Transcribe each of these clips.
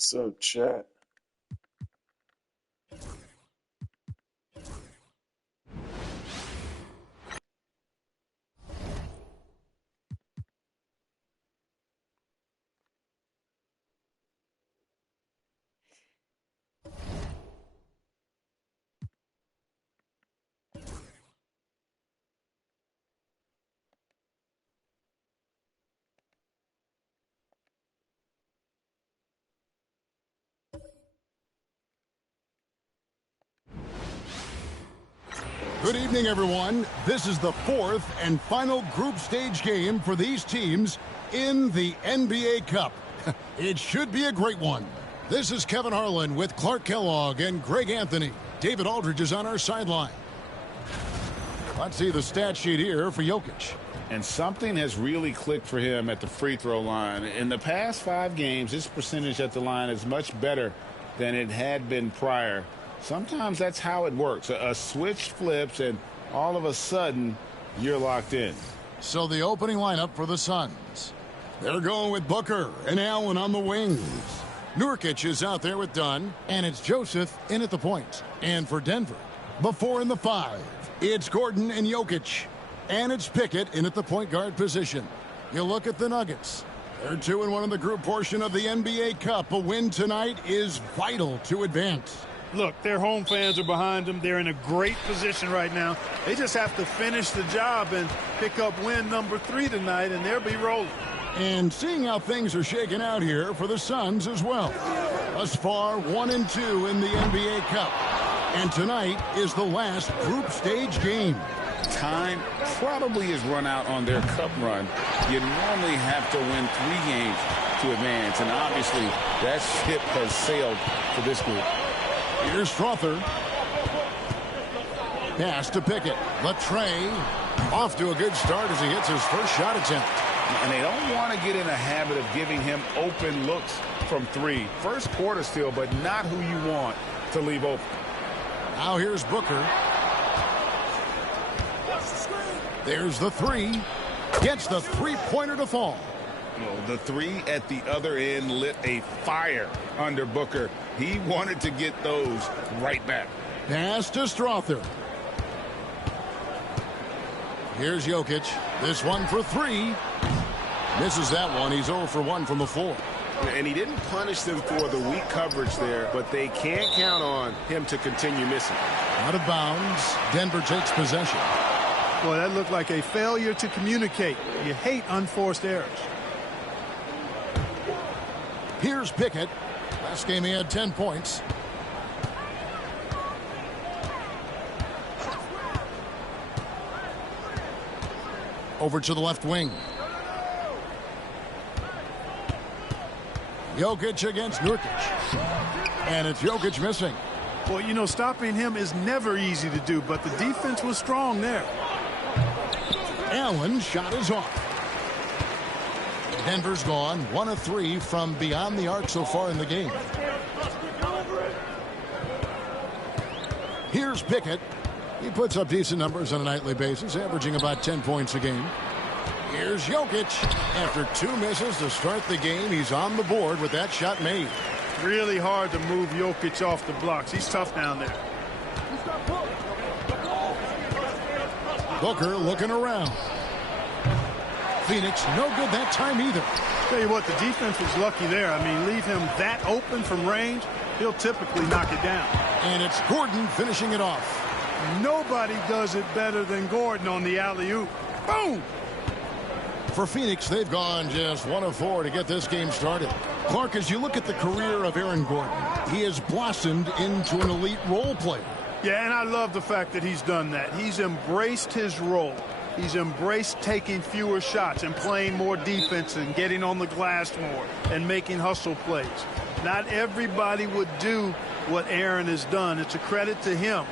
What's up, chat? Good evening, everyone. This is the fourth and final group stage game for these teams in the NBA Cup. It should be a great one. This is Kevin Harlan with Clark Kellogg and Greg Anthony. David Aldridge is on our sideline. Let's see the stat sheet here for Jokic. And something has really clicked for him at the free throw line. In the past 5 games, his percentage at the line is much better than it had been prior. Sometimes that's how it works. A switch flips, and all of a sudden, you're locked in. So the opening lineup for the Suns. They're going with Booker and Allen on the wings. Nurkic is out there with Dunn, and it's Joseph in at the point. And for Denver, the 4 and the 5, it's Gordon and Jokic. And it's Pickett in at the point guard position. You look at the Nuggets. They're 2-1 in the group portion of the NBA Cup. A win tonight is vital to advance. Look, their home fans are behind them. They're in a great position right now. They just have to finish the job and pick up win number 3 tonight, and they'll be rolling. And seeing how things are shaking out here for the Suns as well. Thus far, 1-2 in the NBA Cup. And tonight is the last group stage game. Time probably has run out on their cup run. You normally have to win 3 games to advance, and obviously that ship has sailed for this group. Here's Strother. Pass to Pickett. Latrey off to a good start as he hits his first shot attempt. And they don't want to get in a habit of giving him open looks from 3. First quarter still, but not who you want to leave open. Now here's Booker. There's the 3. Gets the three-pointer to fall. The 3 at the other end lit a fire under Booker. He wanted to get those right back. Pass to Strother. Here's Jokic. This one for 3. Misses that one. He's 0 for 1 from the floor. And he didn't punish them for the weak coverage there, but they can't count on him to continue missing. Out of bounds. Denver takes possession. Boy, that looked like a failure to communicate. You hate unforced errors. Here's Pickett. Last game he had 10 points. Over to the left wing. Jokic against Nurkic. And it's Jokic missing. Well, you know, stopping him is never easy to do, but the defense was strong there. Allen shot is off. Denver's gone 1 of 3 from beyond the arc so far in the game. Here's Pickett. He puts up decent numbers on a nightly basis, averaging about 10 points a game. Here's Jokic. After 2 misses to start the game, he's on the board with that shot made. Really hard to move Jokic off the blocks. He's tough down there. Booker looking around. Phoenix no good that time either. Tell you what, the defense was lucky there. I mean, leave him that open from range, he'll typically knock it down. And it's Gordon finishing it off. Nobody does it better than Gordon on the alley-oop. Boom! For Phoenix, they've gone just 1 of 4 to get this game started. Clark, as you look at the career of Aaron Gordon, he has blossomed into an elite role player. Yeah, and I love the fact that he's done that. He's embraced his role. He's embraced taking fewer shots and playing more defense and getting on the glass more and making hustle plays. Not everybody would do what Aaron has done. It's a credit to him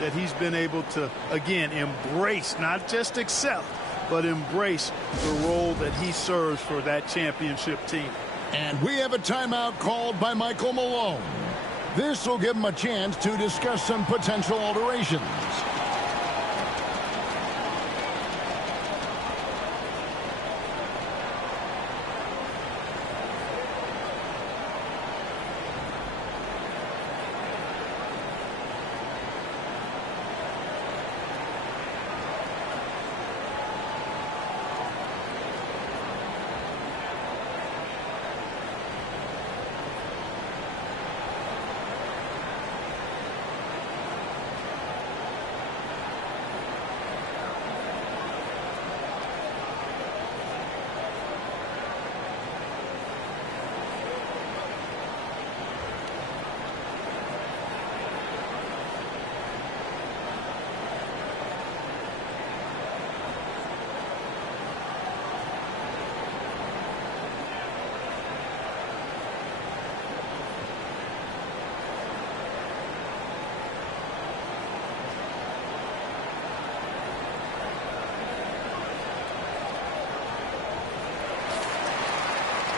that he's been able to, again, embrace, not just excel, but embrace the role that he serves for that championship team. And we have a timeout called by Michael Malone. This will give him a chance to discuss some potential alterations.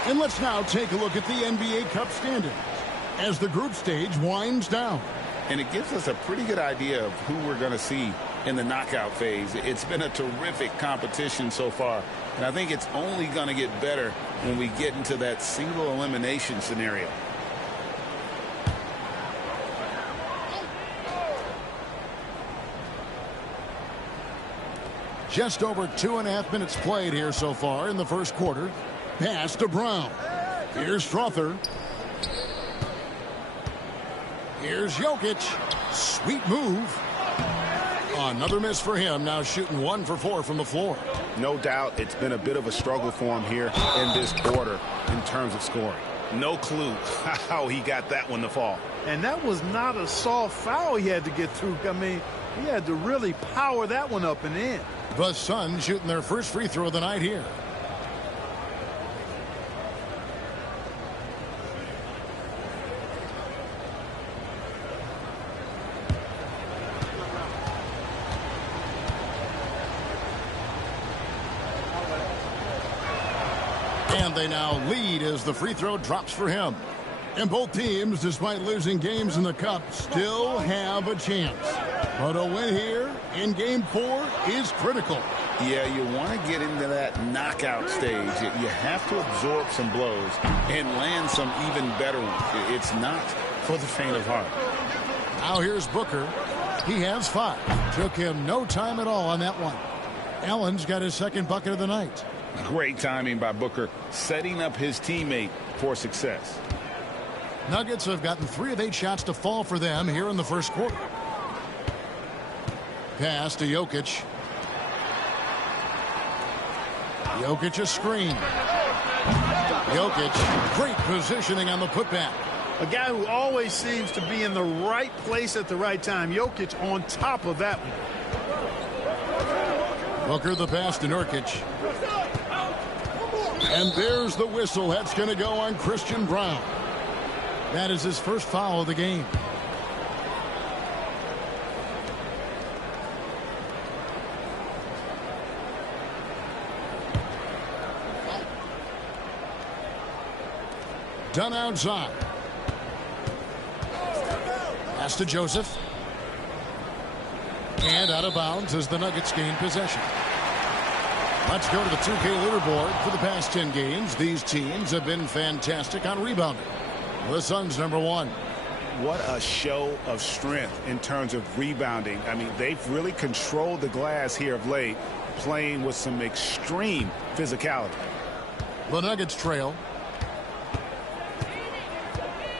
And let's now take a look at the NBA Cup standings as the group stage winds down. And it gives us a pretty good idea of who we're going to see in the knockout phase. It's been a terrific competition so far, and I think it's only going to get better when we get into that single elimination scenario. Just over 2.5 minutes played here so far in the first quarter. Pass to Brown. Here's Strother. Here's Jokic. Sweet move. Another miss for him. Now shooting 1 for 4 from the floor. No doubt it's been a bit of a struggle for him here in this quarter in terms of scoring. No clue how he got that one to fall. And that was not a soft foul he had to get through. I mean, he had to really power that one up and in. The Suns shooting their first free throw of the night here. And they now lead as the free throw drops for him. And both teams, despite losing games in the Cup, still have a chance. But a win here in Game 4 is critical. Yeah, you want to get into that knockout stage. You have to absorb some blows and land some even better ones. It's not for the faint of heart. Now here's Booker. He has 5. Took him no time at all on that one. Allen's got his second bucket of the night. Great timing by Booker, setting up his teammate for success. Nuggets have gotten 3 of 8 shots to fall for them here in the first quarter. Pass to Jokic. Jokic a screen. Jokic, great positioning on the putback. A guy who always seems to be in the right place at the right time. Jokic on top of that one. Booker the pass to Nurkic. And there's the whistle. That's going to go on Christian Brown. That is his first foul of the game. Done outside. Pass to Joseph. And out of bounds as the Nuggets gain possession. Let's go to the 2K leaderboard. For the past 10 games, these teams have been fantastic on rebounding. The Suns #1. What a show of strength in terms of rebounding. I mean, they've really controlled the glass here of late, playing with some extreme physicality. The Nuggets trail.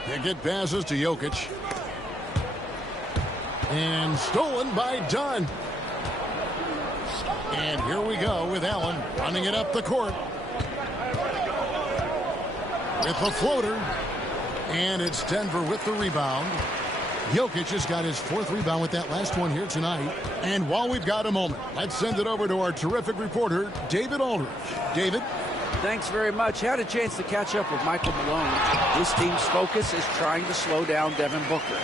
They get passes to Jokic. And stolen by Dunn. And here we go with Allen running it up the court. With the floater. And it's Denver with the rebound. Jokic has got his 4th rebound with that last one here tonight. And while we've got a moment, let's send it over to our terrific reporter, David Aldridge. David? Thanks very much. Had a chance to catch up with Michael Malone. This team's focus is trying to slow down Devin Booker.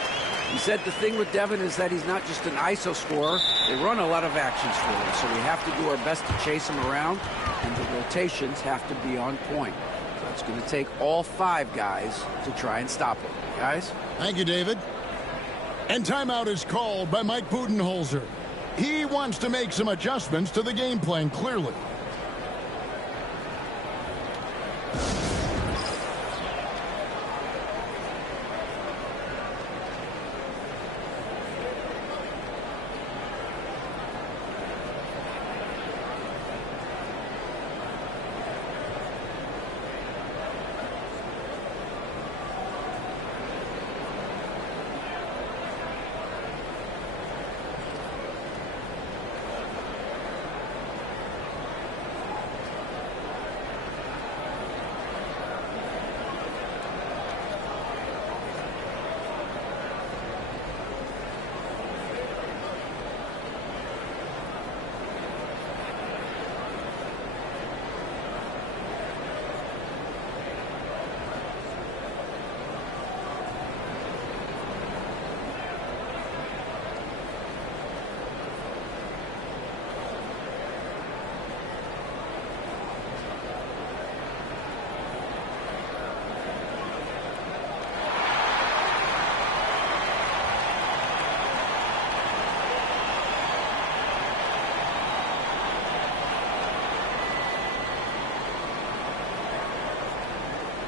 He said the thing with Devin is that he's not just an ISO scorer. They run a lot of actions for him, so we have to do our best to chase him around, and the rotations have to be on point. So it's going to take all 5 guys to try and stop him. Guys? Thank you, David. And timeout is called by Mike Budenholzer. He wants to make some adjustments to the game plan, clearly.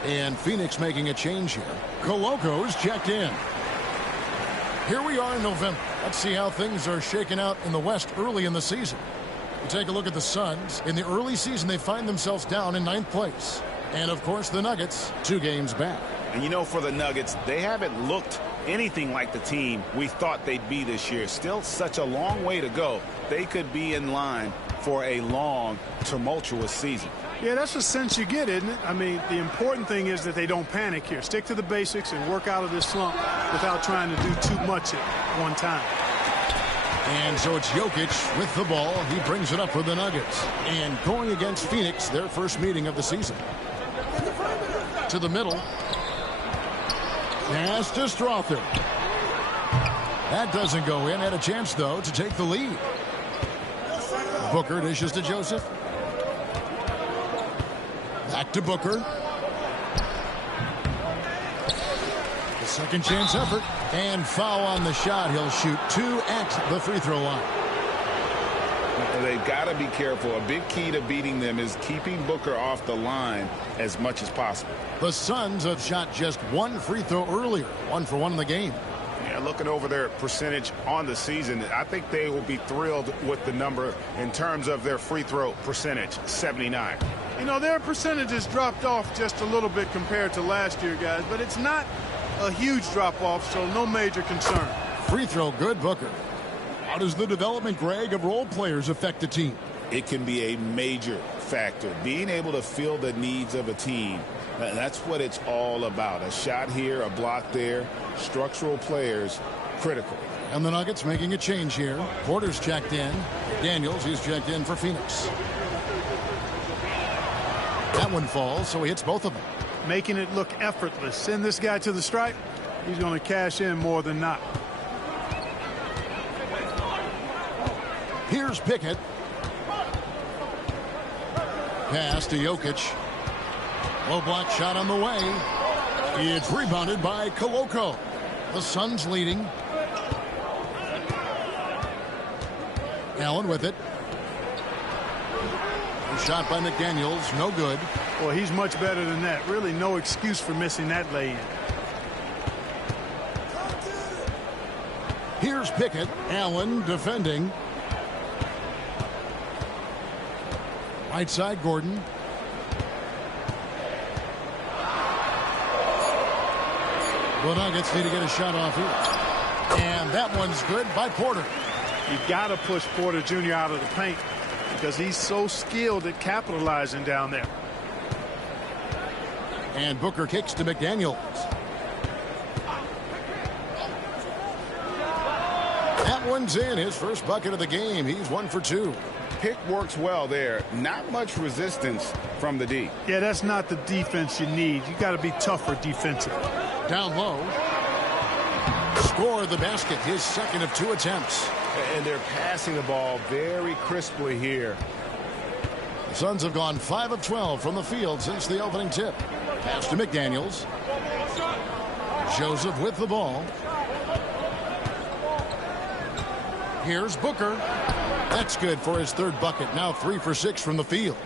And Phoenix making a change here. Coloco's checked in. Here we are in November. Let's see how things are shaking out in the West early in the season. We take a look at the Suns. In the early season, they find themselves down in 9th place. And, of course, the Nuggets, 2 games back. And, you know, for the Nuggets, they haven't looked anything like the team we thought they'd be this year. Still such a long way to go. They could be in line for a long, tumultuous season. Yeah, that's the sense you get, isn't it? I mean, the important thing is that they don't panic here. Stick to the basics and work out of this slump without trying to do too much at one time. And so it's Jokic with the ball. He brings it up for the Nuggets. And going against Phoenix, their first meeting of the season. To the middle. Pass to Strother. That doesn't go in. Had a chance, though, to take the lead. Booker dishes to Joseph. Back to Booker. The second chance effort. And foul on the shot. He'll shoot 2 at the free throw line. They've got to be careful. A big key to beating them is keeping Booker off the line as much as possible. The Suns have shot just 1 free throw earlier. 1 for 1 in the game. Yeah, looking over their percentage on the season, I think they will be thrilled with the number in terms of their free throw percentage, 79. You know, their percentage has dropped off just a little bit compared to last year, guys, but it's not a huge drop-off, so no major concern. Free throw good, Booker. How does the development, Greg, of role players affect a team? It can be a major factor. Being able to fill the needs of a team, that's what it's all about. A shot here, a block there, structural players, critical. And the Nuggets making a change here. Porter's checked in. Daniels, he's checked in for Phoenix. That one falls, so he hits both of them. Making it look effortless. Send this guy to the stripe. He's going to cash in more than not. Here's Pickett. Pass to Jokic. Low block shot on the way. It's rebounded by Coloco. The Suns leading. Allen with it. Shot by McDaniels, no good. Well, he's much better than that. Really no excuse for missing that lay-in. Here's Pickett. Allen defending. Right side, Gordon. The Nuggets need to get a shot off here. And that one's good by Porter. You've got to push Porter Jr. out of the paint because he's so skilled at capitalizing down there. And Booker kicks to McDaniels. That one's in. His first bucket of the game. He's 1 for 2. Pick works well there. Not much resistance from the D. Yeah, that's not the defense you need. You got to be tougher defensively. Down low. Score the basket. His second of 2 attempts. And they're passing the ball very crisply here. The Suns have gone 5 of 12 from the field since the opening tip. Pass to McDaniels. Joseph with the ball. Here's Booker. That's good for his 3rd bucket. Now 3 for 6 from the field.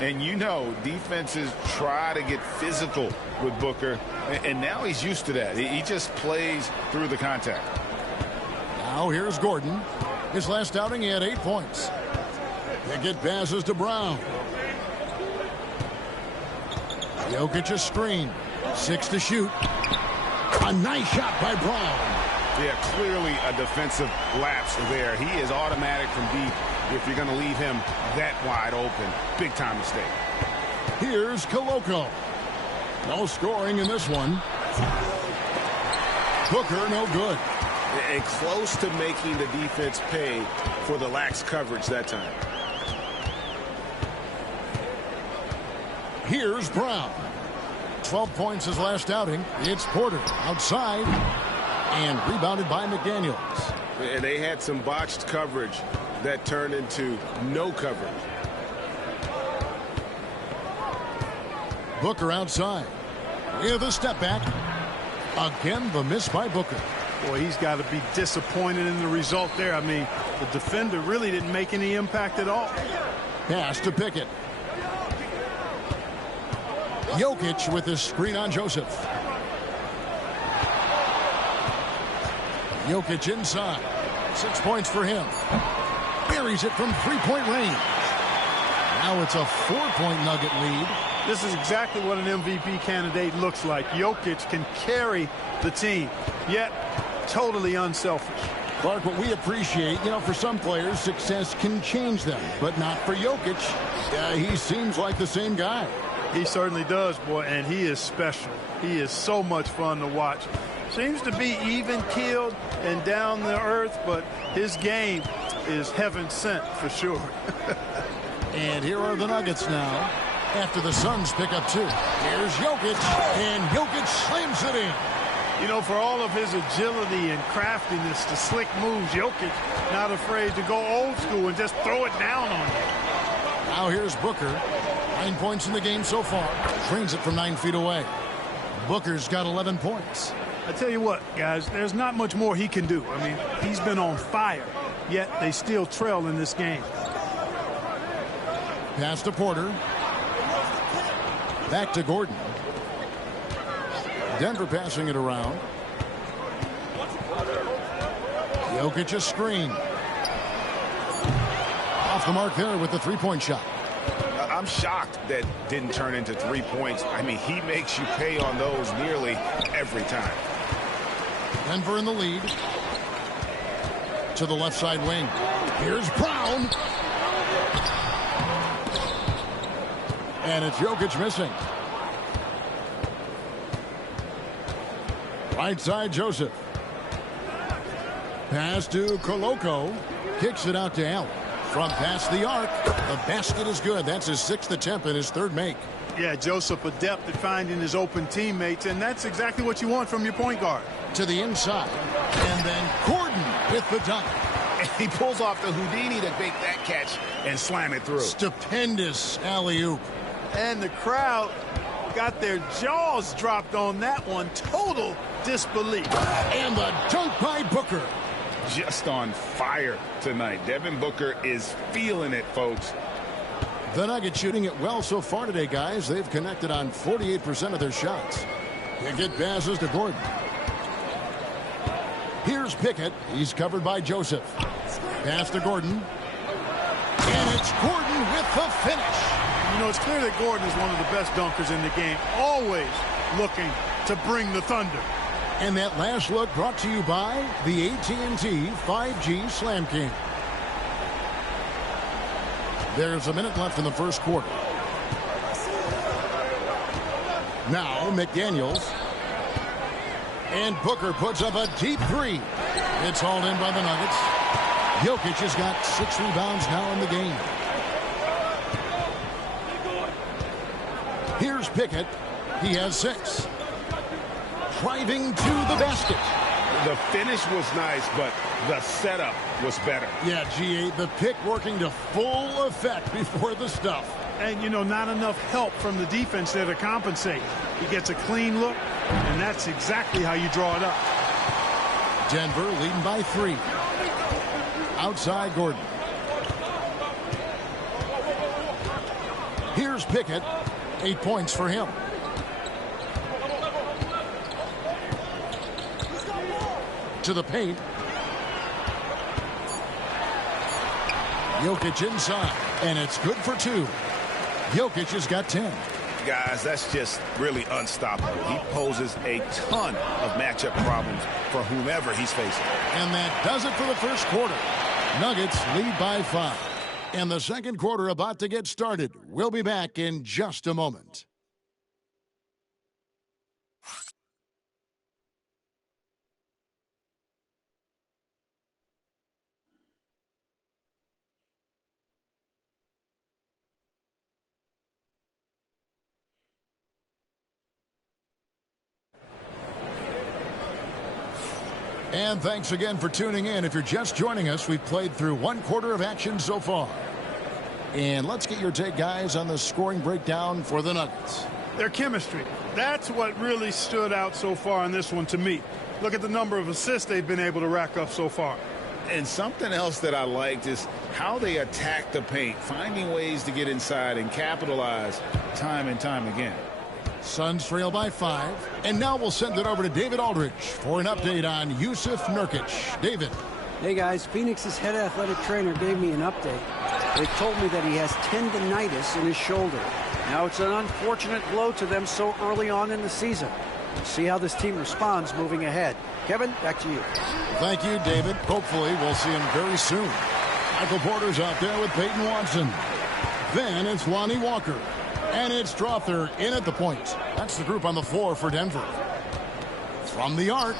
And you know, defenses try to get physical with Booker. And now he's used to that. He just plays through the contact. Now here's Gordon. His last outing, he had 8 points. Pickett passes to Brown. Jokic a screen. 6 to shoot. A nice shot by Brown. Yeah, clearly a defensive lapse there. He is automatic from deep if you're going to leave him that wide open. Big time mistake. Here's Coloco. No scoring in this one. Booker no good. And close to making the defense pay for the lax coverage that time. Here's Brown. 12 points his last outing. It's Porter outside. And rebounded by McDaniels. And they had some botched coverage that turned into no coverage. Booker outside. With a step back. Again, the miss by Booker. Boy, he's got to be disappointed in the result there. I mean, the defender really didn't make any impact at all. Pass to Pickett. Jokic with his screen on Joseph. Jokic inside. 6 points for him. Buries it from three-point range. Now it's a 4-point Nugget lead. This is exactly what an MVP candidate looks like. Jokic can carry the team, yet totally unselfish. Clark, what we appreciate, for some players, success can change them, but not for Jokic. He seems like the same guy. He certainly does, boy, and he is special. He is so much fun to watch. Seems to be even-keeled and down to earth, but his game is heaven sent for sure. And here are the Nuggets now after the Suns pick up 2. Here's Jokic, and Jokic slams it in. For all of his agility and craftiness, the slick moves, Jokic not afraid to go old school and just throw it down on you. Now here's Booker. 9 points in the game so far. Brings it from 9 feet away. Booker's got 11 points. I tell you what, guys, there's not much more he can do. He's been on fire, yet they still trail in this game. Pass to Porter. Back to Gordon. Denver passing it around. Jokic a screen. Off the mark there with the three-point shot. I'm shocked that didn't turn into 3 points. He makes you pay on those nearly every time. Denver in the lead. To the left side wing. Here's Brown. And it's Jokic missing. Right side, Joseph. Pass to Koloko. Kicks it out to Allen. From past the arc. The basket is good. That's his 6th attempt and his 3rd make. Yeah, Joseph adept at finding his open teammates, and that's exactly what you want from your point guard. To the inside. And then Gordon with the dunk. And he pulls off the Houdini to make that catch and slam it through. Stupendous alley-oop. And the crowd got their jaws dropped on that one. Total disbelief. And the dunk by Booker. Just on fire tonight. Devin Booker is feeling it, folks. The Nuggets shooting it well so far today, guys. They've connected on 48% of their shots. Pickett passes to Gordon. Here's Pickett. He's covered by Joseph. Pass to Gordon. And it's Gordon with the finish. It's clear that Gordon is one of the best dunkers in the game. Always looking to bring the thunder. And that last look brought to you by the AT&T 5G Slam King. There's a minute left in the first quarter. Now McDaniels. And Booker puts up a deep 3. It's hauled in by the Nuggets. Jokic has got 6 rebounds now in the game. Here's Pickett. He has 6. Driving to the basket. The finish was nice, but the setup was better. Yeah, G8, the pick working to full effect before the stuff. And, not enough help from the defense there to compensate. He gets a clean look, and that's exactly how you draw it up. Denver leading by 3. Outside Gordon. Here's Pickett. 8 points for him. To the paint. Jokic inside, and it's good for 2. Jokic has got 10. Guys, that's just really unstoppable. He poses a ton of matchup problems for whomever he's facing. And that does it for the first quarter. Nuggets lead by 5. And the second quarter about to get started. We'll be back in just a moment. And thanks again for tuning in. If you're just joining us, we've played through 1 quarter of action so far. And let's get your take, guys, on the scoring breakdown for the Nuggets. Their chemistry. That's what really stood out so far in this one to me. Look at the number of assists they've been able to rack up so far. And something else that I liked is how they attack the paint, finding ways to get inside and capitalize time and time again. Suns trail by 5. And now we'll send it over to David Aldridge for an update on Yusuf Nurkic. David. Hey, guys. Phoenix's head athletic trainer gave me an update. They told me that he has tendinitis in his shoulder. Now, it's an unfortunate blow to them so early on in the season. We'll see how this team responds moving ahead. Kevin, back to you. Thank you, David. Hopefully, we'll see him very soon. Michael Porter's out there with Peyton Watson. Then it's Lonnie Walker. And it's Strother in at the point. That's the group on the floor for Denver. From the arc.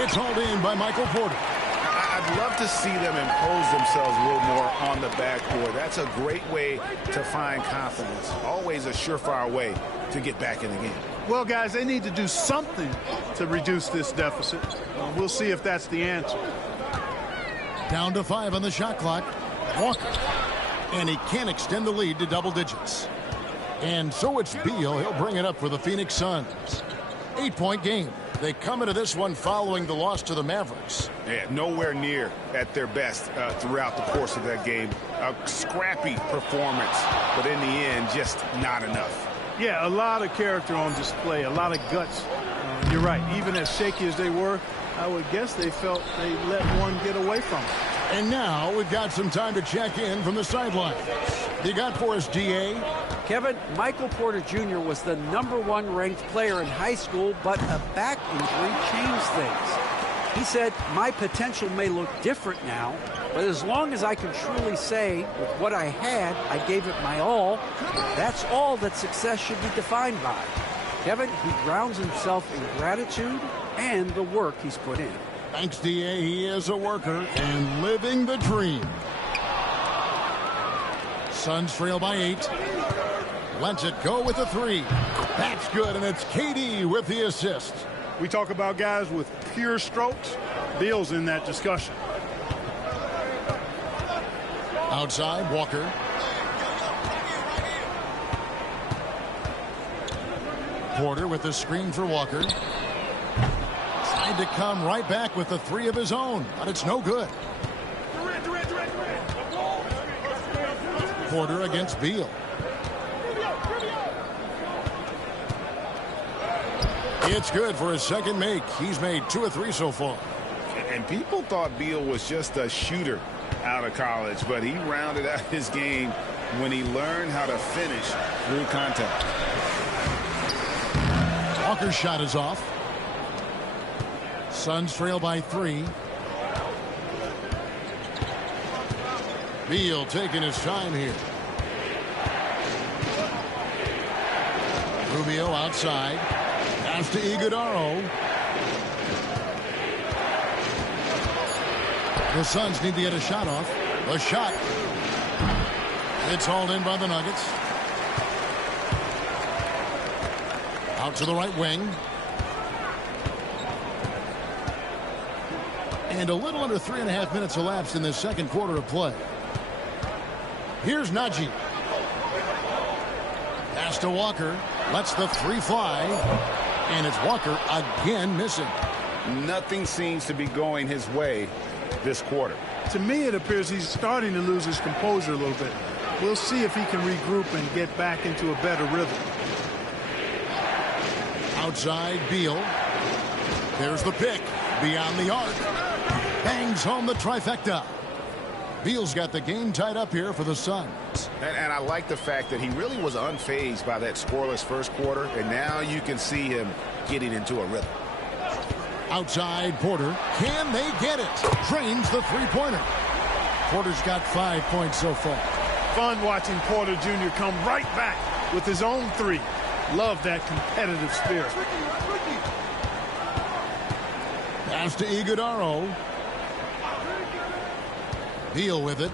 It's hauled in by Michael Porter. I'd love to see them impose themselves a little more on the backboard. That's a great way to find confidence. Always a surefire way to get back in the game. Well, guys, they need to do something to reduce this deficit. We'll see if that's the answer. Down to 5 on the shot clock. Walker. And he can't extend the lead to double digits. And so it's Beal. He'll bring it up for the Phoenix Suns. 8-point game. They come into this one following the loss to the Mavericks. Yeah, nowhere near at their best throughout the course of that game. A scrappy performance, but in the end, just not enough. Yeah, a lot of character on display, a lot of guts. You're right. Even as shaky as they were, I would guess they felt they let one get away from them. And now we've got some time to check in from the sidelines. You got for us, DA? Kevin, Michael Porter Jr. was the #1 ranked player in high school, but a back injury changed things. He said, my potential may look different now, but as long as I can truly say with what I had, I gave it my all, that's all that success should be defined by. Kevin, he grounds himself in gratitude and the work he's put in. Thanks, DA. He is a worker and living the dream. Suns trail by 8. Lets it go with a 3. That's good, and it's KD with the assist. We talk about guys with pure strokes. Beal's in that discussion. Outside, Walker. Porter with the screen for Walker. Tried to come right back with the 3 of his own, but it's no good. Porter against Beal. It's good for his second make. He's made 2 of 3 so far. And people thought Beal was just a shooter out of college, but he rounded out his game when he learned how to finish through contact. Walker's shot is off. Suns trail by 3. Beal taking his time here. Rubio outside. Pass to Iguodala. The Suns need to get a shot off. A shot. It's hauled in by the Nuggets. Out to the right wing. And a little under 3.5 minutes elapsed in this second quarter of play. Here's Najee. Pass to Walker. Lets the 3 fly. And it's Walker again missing. Nothing seems to be going his way this quarter. To me, it appears he's starting to lose his composure a little bit. We'll see if he can regroup and get back into a better rhythm. Outside, Beal. There's the pick. Beyond the arc. Bangs home the trifecta. Beal's got the game tied up here for the Suns. And I like the fact that he really was unfazed by that scoreless first quarter, and now you can see him getting into a rhythm. Outside, Porter. Can they get it? Drains the 3-pointer. Porter's got 5 points so far. Fun watching Porter Jr. come right back with his own 3. Love that competitive spirit. Pass to Iguodala. Beal with it.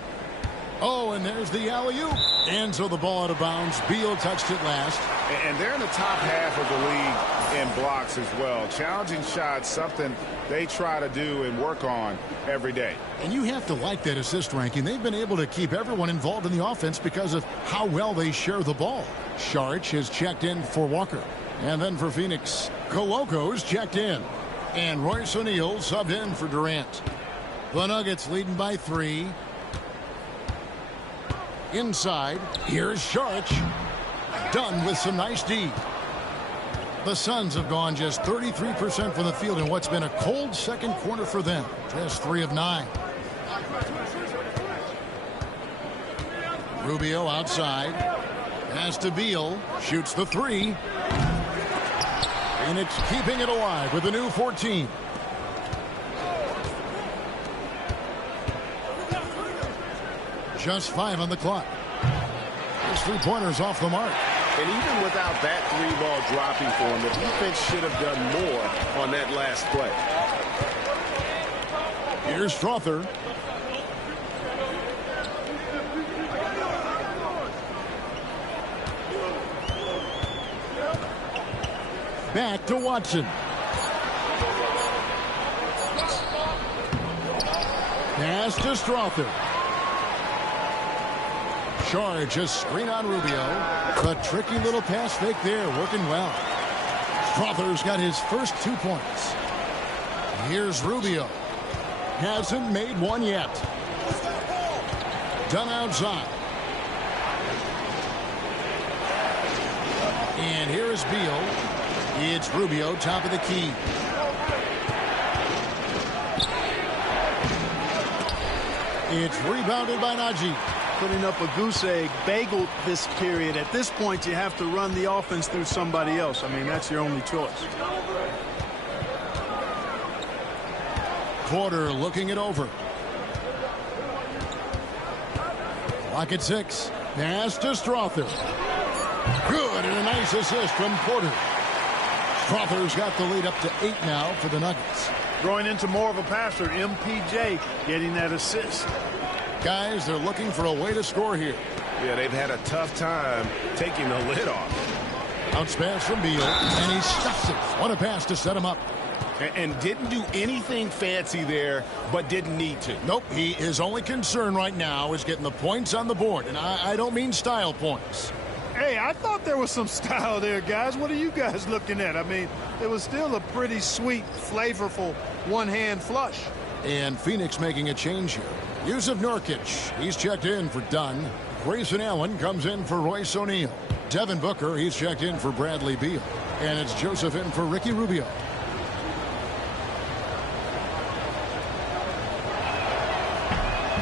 Oh, and there's the alley-oop. And so the ball out of bounds. Beal touched it last. And they're in the top half of the league in blocks as well. Challenging shots, something they try to do and work on every day. And you have to like that assist ranking. They've been able to keep everyone involved in the offense because of how well they share the ball. Saric has checked in for Walker. And then for Phoenix, Koloko's checked in. And Royce O'Neal subbed in for Durant. The Nuggets leading by 3. Inside, here's Saric. Dunn with some nice D. The Suns have gone just 33% from the field in what's been a cold second quarter for them. Just 3 of 9. Rubio outside. Pass to Beal. Shoots the 3. Phoenix keeping it alive with a new 14. Just 5 on the clock. His 3-pointer's off the mark. And even without that 3-ball dropping for him, the defense should have done more on that last play. Here's Strother. Back to Watson. Pass to Strother. Charge a screen on Rubio. A tricky little pass fake there, working well. Strother's got his first 2 points. Here's Rubio. Hasn't made one yet. Dunn outside. And here is Beal. It's Rubio, top of the key. It's rebounded by Najee. Putting up a goose egg, bagel this period. At this point, you have to run the offense through somebody else. I mean, that's your only choice. Porter looking it over. Clock at 6. Pass to Strother. Good, and a nice assist from Porter. Strother's got the lead up to 8 now for the Nuggets. Growing into more of a passer, MPJ getting that assist. Guys, they're looking for a way to score here. Yeah, they've had a tough time taking the lid off. Bounce pass from Beal, and he stuffs it. What a pass to set him up. And didn't do anything fancy there, but didn't need to. Nope, his only concern right now is getting the points on the board, and I don't mean style points. Hey, I thought there was some style there, guys. What are you guys looking at? I mean, it was still a pretty sweet, flavorful one-hand flush. And Phoenix making a change here. Yusuf Nurkic, he's checked in for Dunn. Grayson Allen comes in for Royce O'Neal. Devin Booker, he's checked in for Bradley Beal. And it's Joseph in for Ricky Rubio.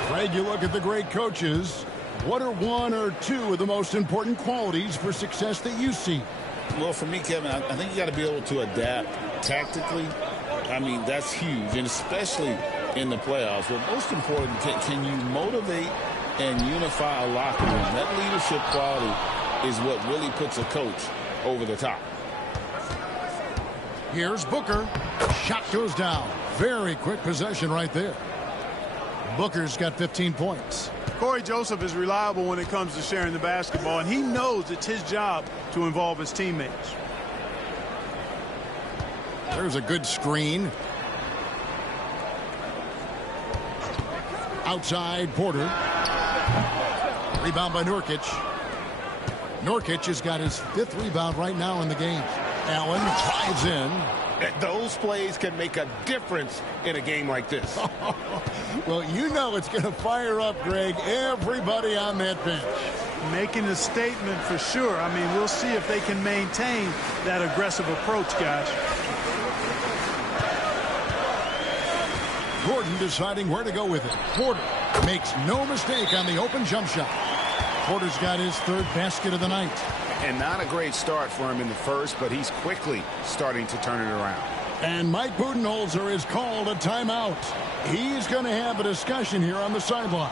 Greg, you look at the great coaches. What are 1 or 2 of the most important qualities for success that you see? Well, for me, Kevin, I think you got to be able to adapt tactically. I mean, that's huge, and especially in the playoffs. But most important, can you motivate and unify a locker room? That leadership quality is what really puts a coach over the top. Here's Booker. Shot goes down. Very quick possession right there. Booker's got 15 points. Corey Joseph is reliable when it comes to sharing the basketball, and he knows it's his job to involve his teammates. There's a good screen. Outside, Porter. Rebound by Nurkic. Nurkic has got his 5th rebound right now in the game. Allen drives in. Those plays can make a difference in a game like this. Well, you know it's going to fire up, Greg, everybody on that bench. Making a statement for sure. I mean, we'll see if they can maintain that aggressive approach, guys. Gordon deciding where to go with it. Porter makes no mistake on the open jump shot. Porter's got his 3rd basket of the night. And not a great start for him in the first, but he's quickly starting to turn it around. And Mike Budenholzer is called a timeout. He's going to have a discussion here on the sideline.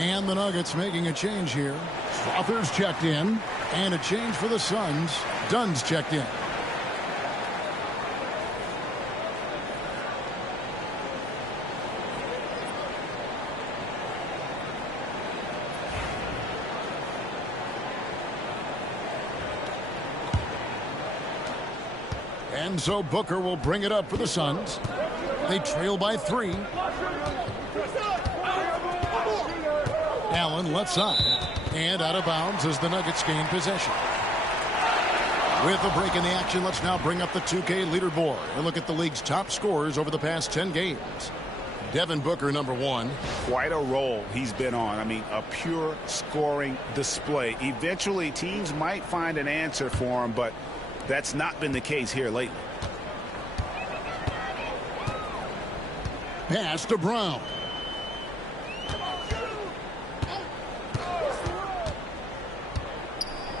And the Nuggets making a change here. Strother's checked in. And a change for the Suns. Dunn's checked in. And so Booker will bring it up for the Suns. They trail by 3. Allen left side. And out of bounds as the Nuggets gain possession. With a break in the action, let's now bring up the 2K leaderboard and look at the league's top scorers over the past 10 games. Devin Booker, number 1. Quite a role he's been on. I mean, a pure scoring display. Eventually, teams might find an answer for him, but that's not been the case here lately. Pass to Brown.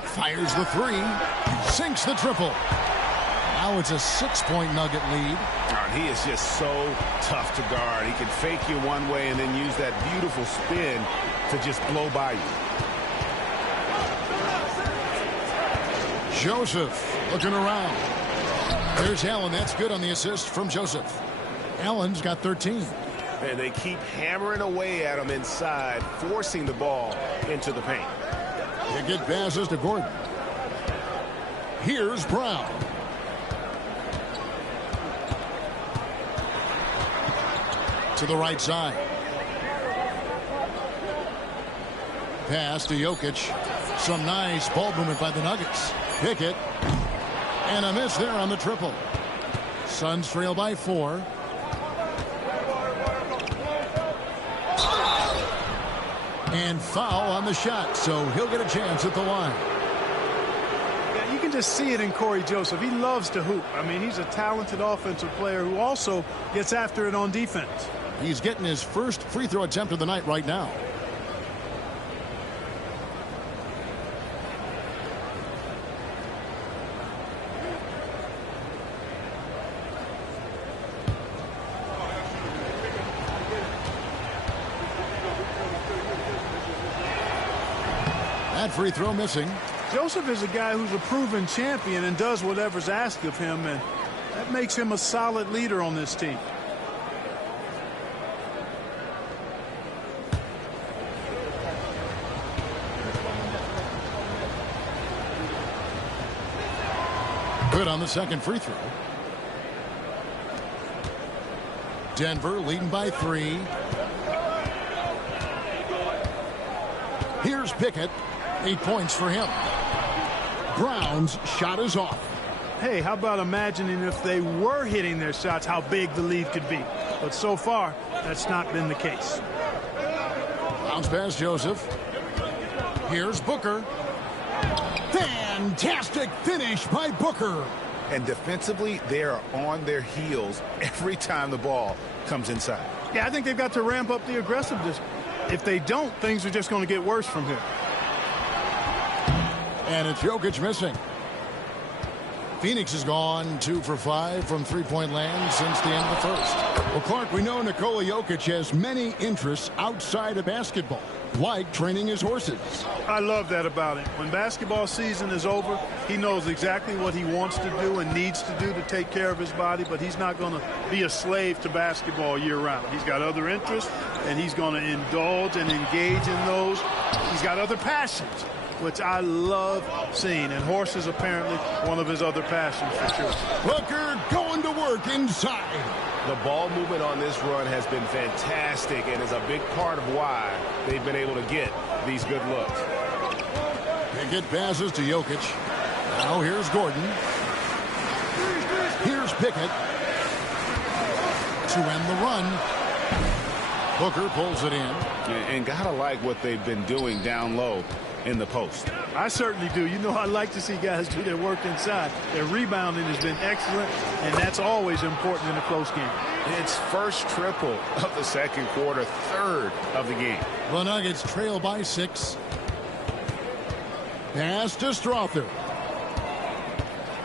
Fires the 3. Sinks the triple. Now it's a 6-point Nugget lead. He is just so tough to guard. He can fake you one way and then use that beautiful spin to just blow by you. Joseph looking around. There's Allen. That's good on the assist from Joseph. Allen's got 13. And they keep hammering away at him inside, forcing the ball into the paint. Pickett passes to Gordon. Here's Brown. To the right side. Pass to Jokic. Some nice ball movement by the Nuggets. Pickett. And a miss there on the triple. Suns trail by 4. And foul on the shot, so he'll get a chance at the line. Yeah, you can just see it in Corey Joseph. He loves to hoop. I mean, he's a talented offensive player who also gets after it on defense. He's getting his first free throw attempt of the night right now. That free throw missing. Joseph is a guy who's a proven champion and does whatever's asked of him, and that makes him a solid leader on this team. Good on the second free throw. Denver leading by 3. Here's Pickett. 8 points for him. Brown's shot is off. Hey, how about imagining if they were hitting their shots, how big the lead could be. But so far, that's not been the case. Bounce pass Joseph. Here's Booker. Fantastic finish by Booker. And defensively, they are on their heels every time the ball comes inside. Yeah, I think they've got to ramp up the aggressiveness. If they don't, things are just going to get worse from here. And it's Jokic missing. Phoenix has gone 2 for 5 from three-point land since the end of the first. Well, Clark, we know Nikola Jokic has many interests outside of basketball, like training his horses. I love that about him. When basketball season is over, he knows exactly what he wants to do and needs to do to take care of his body, but he's not going to be a slave to basketball year-round. He's got other interests, and he's going to indulge and engage in those. He's got other passions, which I love seeing, and horses apparently one of his other passions for sure. Booker going to work inside. The ball movement on this run has been fantastic and is a big part of why they've been able to get these good looks. Pickett passes to Jokic. Now here's Gordon. Here's Pickett to end the run. Booker pulls it in. And gotta like what they've been doing down low in the post. I certainly do. You know, I like to see guys do their work inside. Their rebounding has been excellent, and that's always important in a close game. It's first triple of the second quarter, third of the game. The Nuggets trail by 6. Pass to Strother.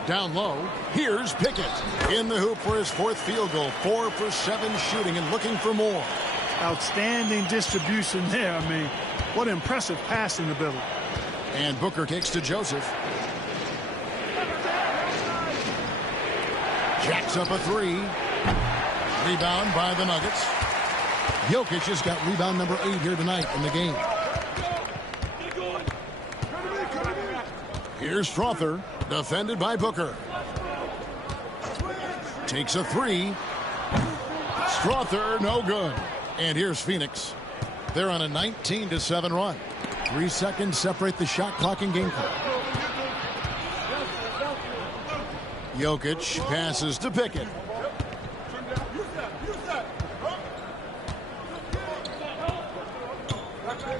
Down low, here's Pickett. In the hoop for his 4th field goal. 4 for 7 shooting and looking for more. Outstanding distribution there. I mean, what impressive passing ability. And Booker kicks to Joseph. Jacks up a three. Rebound by the Nuggets. Jokic has got rebound number 8 here tonight in the game. Here's Strother, defended by Booker. Takes a three. Strother, no good. And here's Phoenix. They're on a 19-7 run. 3 seconds separate the shot clock and game clock. Jokic passes to Pickett.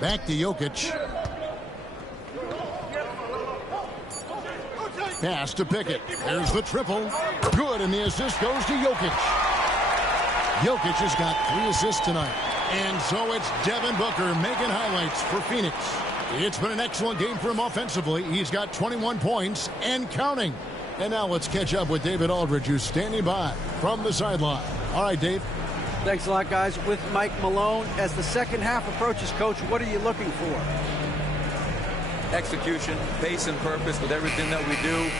Back to Jokic. Pass to Pickett. There's the triple. Good, and the assist goes to Jokic. Jokic has got 3 assists tonight. And so it's Devin Booker making highlights for Phoenix. It's been an excellent game for him offensively. He's got 21 points and counting. And now let's catch up with David Aldridge, who's standing by from the sideline. All right, Dave. Thanks a lot, guys. With Mike Malone, as the second half approaches, Coach, what are you looking for? Execution, pace and purpose with everything that we do,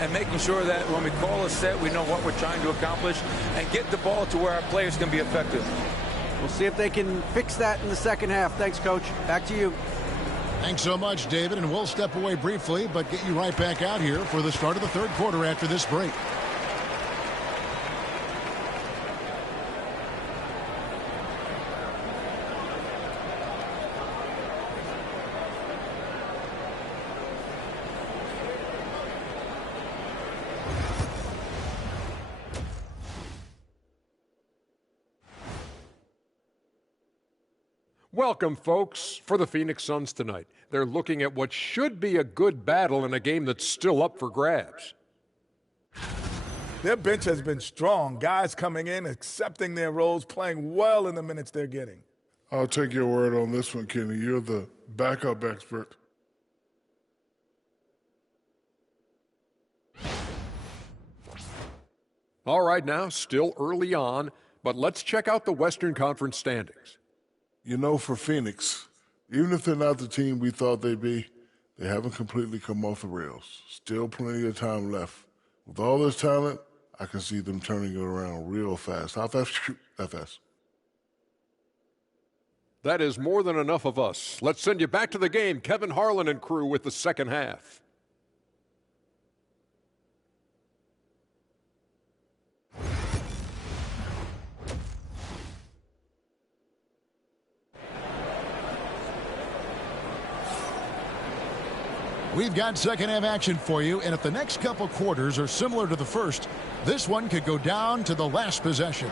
and making sure that when we call a set, we know what we're trying to accomplish and get the ball to where our players can be effective. We'll see if they can fix that in the second half. Thanks, Coach. Back to you. Thanks so much, David, and we'll step away briefly, but get you right back out here for the start of the third quarter after this break. Welcome, folks, for the Phoenix Suns tonight. They're looking at what should be a good battle in a game that's still up for grabs. Their bench has been strong. Guys coming in, accepting their roles, playing well in the minutes they're getting. I'll take your word on this one, Kenny. You're the backup expert. All right, now, still early on, but let's check out the Western Conference standings. You know, for Phoenix, even if they're not the team we thought they'd be, they haven't completely come off the rails. Still plenty of time left. With all this talent, I can see them turning it around real fast. How fast? That fast. That is more than enough of us. Let's send you back to the game. Kevin Harlan and crew with the second half. We've got second half action for you, and if the next couple quarters are similar to the first, this one could go down to the last possession.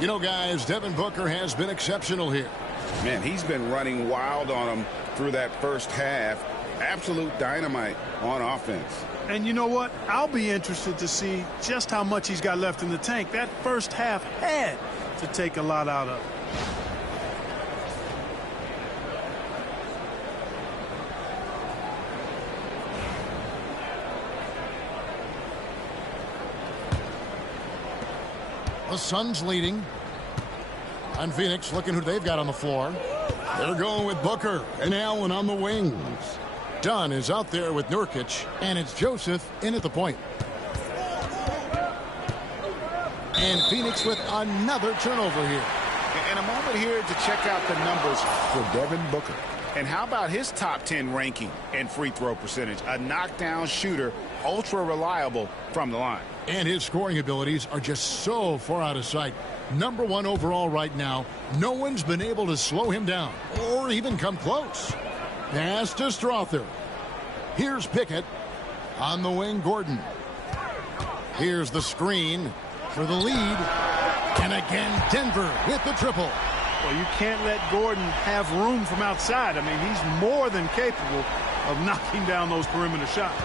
You know, guys, Devin Booker has been exceptional here. Man, he's been running wild on them through that first half. Absolute dynamite on offense. And you know what? I'll be interested to see just how much he's got left in the tank. That first half had to take a lot out of it. The Suns leading. And Phoenix looking who they've got on the floor. They're going with Booker and Allen on the wings. Dunn is out there with Nurkic, and it's Joseph in at the point. And Phoenix with another turnover here. And a moment here to check out the numbers for Devin Booker. And how about his top 10 ranking and free throw percentage? A knockdown shooter, ultra reliable from the line. And his scoring abilities are just so far out of sight. Number 1 overall right now. No one's been able to slow him down or even come close. Pass to Strother. Here's Pickett. On the wing, Gordon. Here's the screen for the lead. And again, Denver with the triple. Well, you can't let Gordon have room from outside. I mean, he's more than capable of knocking down those perimeter shots.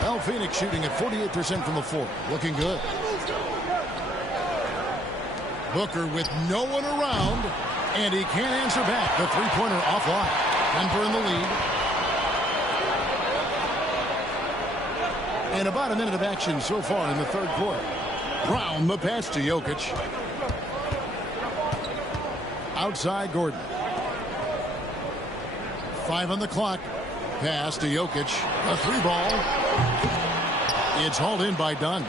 Well, Phoenix shooting at 48% from the floor. Looking good. Booker with no one around, and he can't answer back. The three-pointer offline. Denver in the lead. And about a minute of action so far in the third quarter. Brown the pass to Jokic. outside Gordon. 5 on the clock. Pass to Jokic. A 3-ball. It's hauled in by Dunn.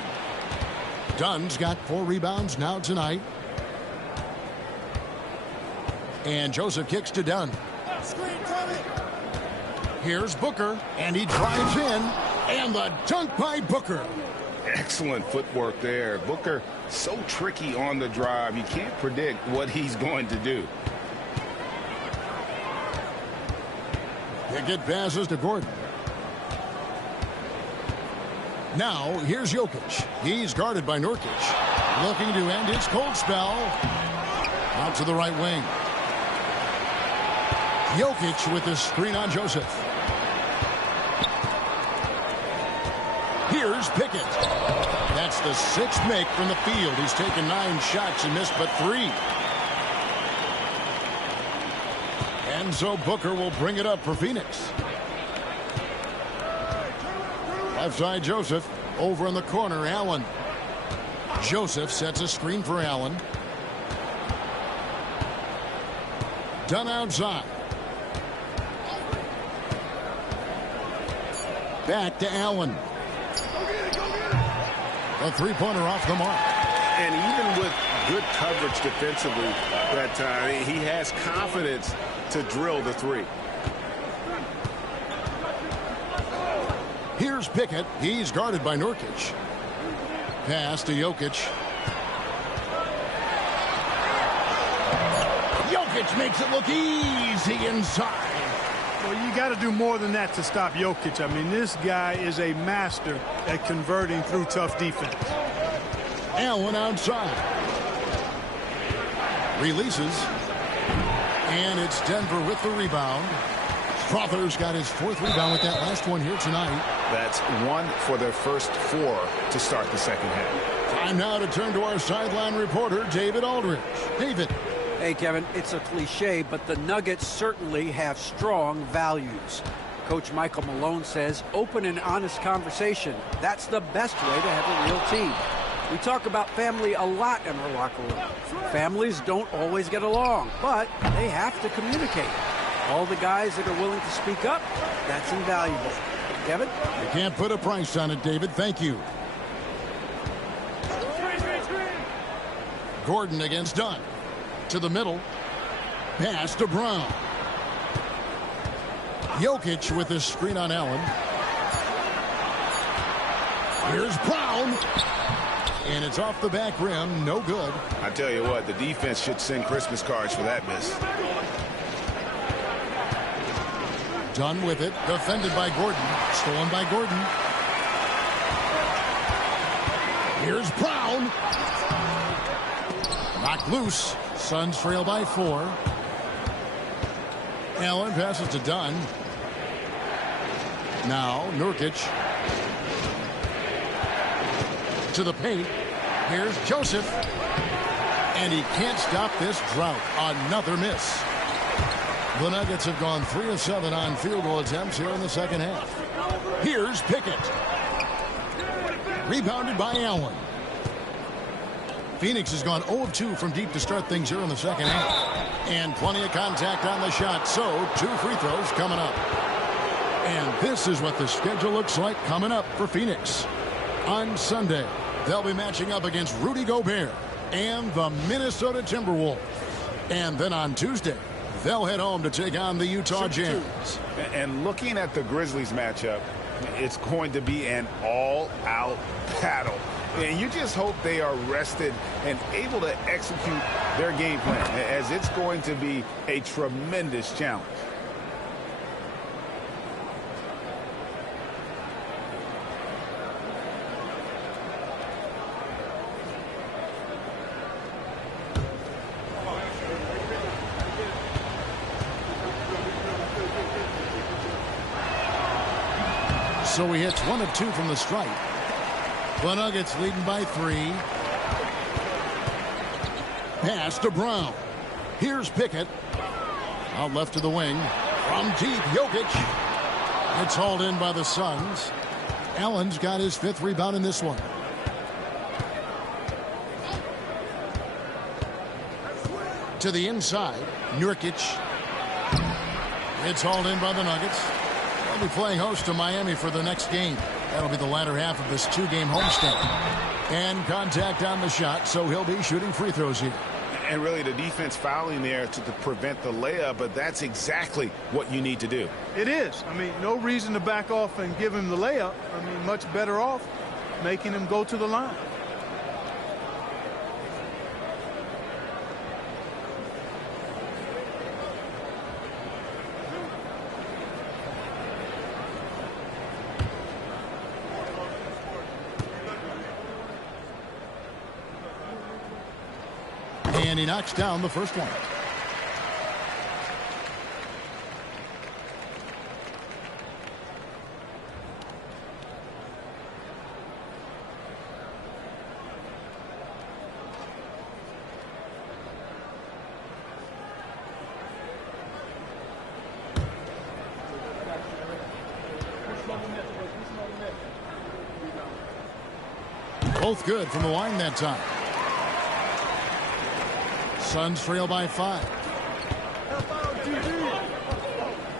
Dunn's got 4 rebounds now tonight. And Joseph kicks to Dunn. Here's Booker, and he drives in, and the dunk by Booker. Excellent footwork there. Booker so tricky on the drive. You can't predict what he's going to do. Pickett passes to Gordon. Now, here's Jokic. He's guarded by Nurkic. Looking to end his cold spell. Out to the right wing. Jokic with the screen on Joseph. Here's Pickett. That's the 6th make from the field. He's taken 9 shots and missed but 3. And so Booker will bring it up for Phoenix. Left side Joseph. Over in the corner, Allen. Joseph sets a screen for Allen. Dunn outside. Back to Allen. A 3-pointer off the mark. And even with good coverage defensively that time, he has confidence to drill the 3. Here's Pickett. He's guarded by Nurkic. Pass to Jokic. Jokic makes it look easy inside. Well, you got to do more than that to stop Jokic. I mean, this guy is a master at converting through tough defense. Allen outside. Releases. And it's Denver with the rebound. Crowther's got his 4th rebound with that last one here tonight. That's 1 for their first 4 to start the second half. Time now to turn to our sideline reporter, David Aldridge. David. Hey, Kevin, it's a cliche, but the Nuggets certainly have strong values. Coach Michael Malone says open and honest conversation. That's the best way to have a real team. We talk about family a lot in our locker room. Families don't always get along, but they have to communicate. All the guys that are willing to speak up, that's invaluable. Kevin? You can't put a price on it, David. Thank you. Gordon against Dunn. To the middle. Pass to Brown. Jokic with his screen on Allen. Here's Brown. And it's off the back rim. No good. I tell you what, the defense should send Christmas cards for that miss. Dunn with it. Defended by Gordon. Stolen by Gordon. Here's Brown. Knocked loose. Suns trail by 4. Allen passes to Dunn. Now Nurkic. To the paint. Here's Joseph. And he can't stop this drought. Another miss. The Nuggets have gone 3 of 7 on field goal attempts here in the second half. Here's Pickett. Rebounded by Allen. Phoenix has gone 0 of 2 from deep to start things here in the second half. And plenty of contact on the shot, so 2 free throws coming up. And this is what the schedule looks like coming up for Phoenix. On Sunday, they'll be matching up against Rudy Gobert and the Minnesota Timberwolves. And then on Tuesday, they'll head home to take on the Utah Jazz. And looking at the Grizzlies matchup, it's going to be an all-out battle. And you just hope they are rested and able to execute their game plan, as it's going to be a tremendous challenge. So he hits 1 of 2 from the stripe. The Nuggets leading by 3. Pass to Brown. Here's Pickett. Out left to the wing. From deep, Jokic. It's hauled in by the Suns. Allen's got his 5th rebound in this one. To the inside, Nurkic. It's hauled in by the Nuggets. They'll be playing host to Miami for their next game. That'll be the latter half of this two-game homestand. And contact on the shot, so he'll be shooting free throws here. And really the defense fouling there to prevent the layup, but that's exactly what you need to do. It is. I mean, no reason to back off and give him the layup. I mean, much better off making him go to the line. And he knocks down the first one. Both good from the line that time. Suns trail by 5.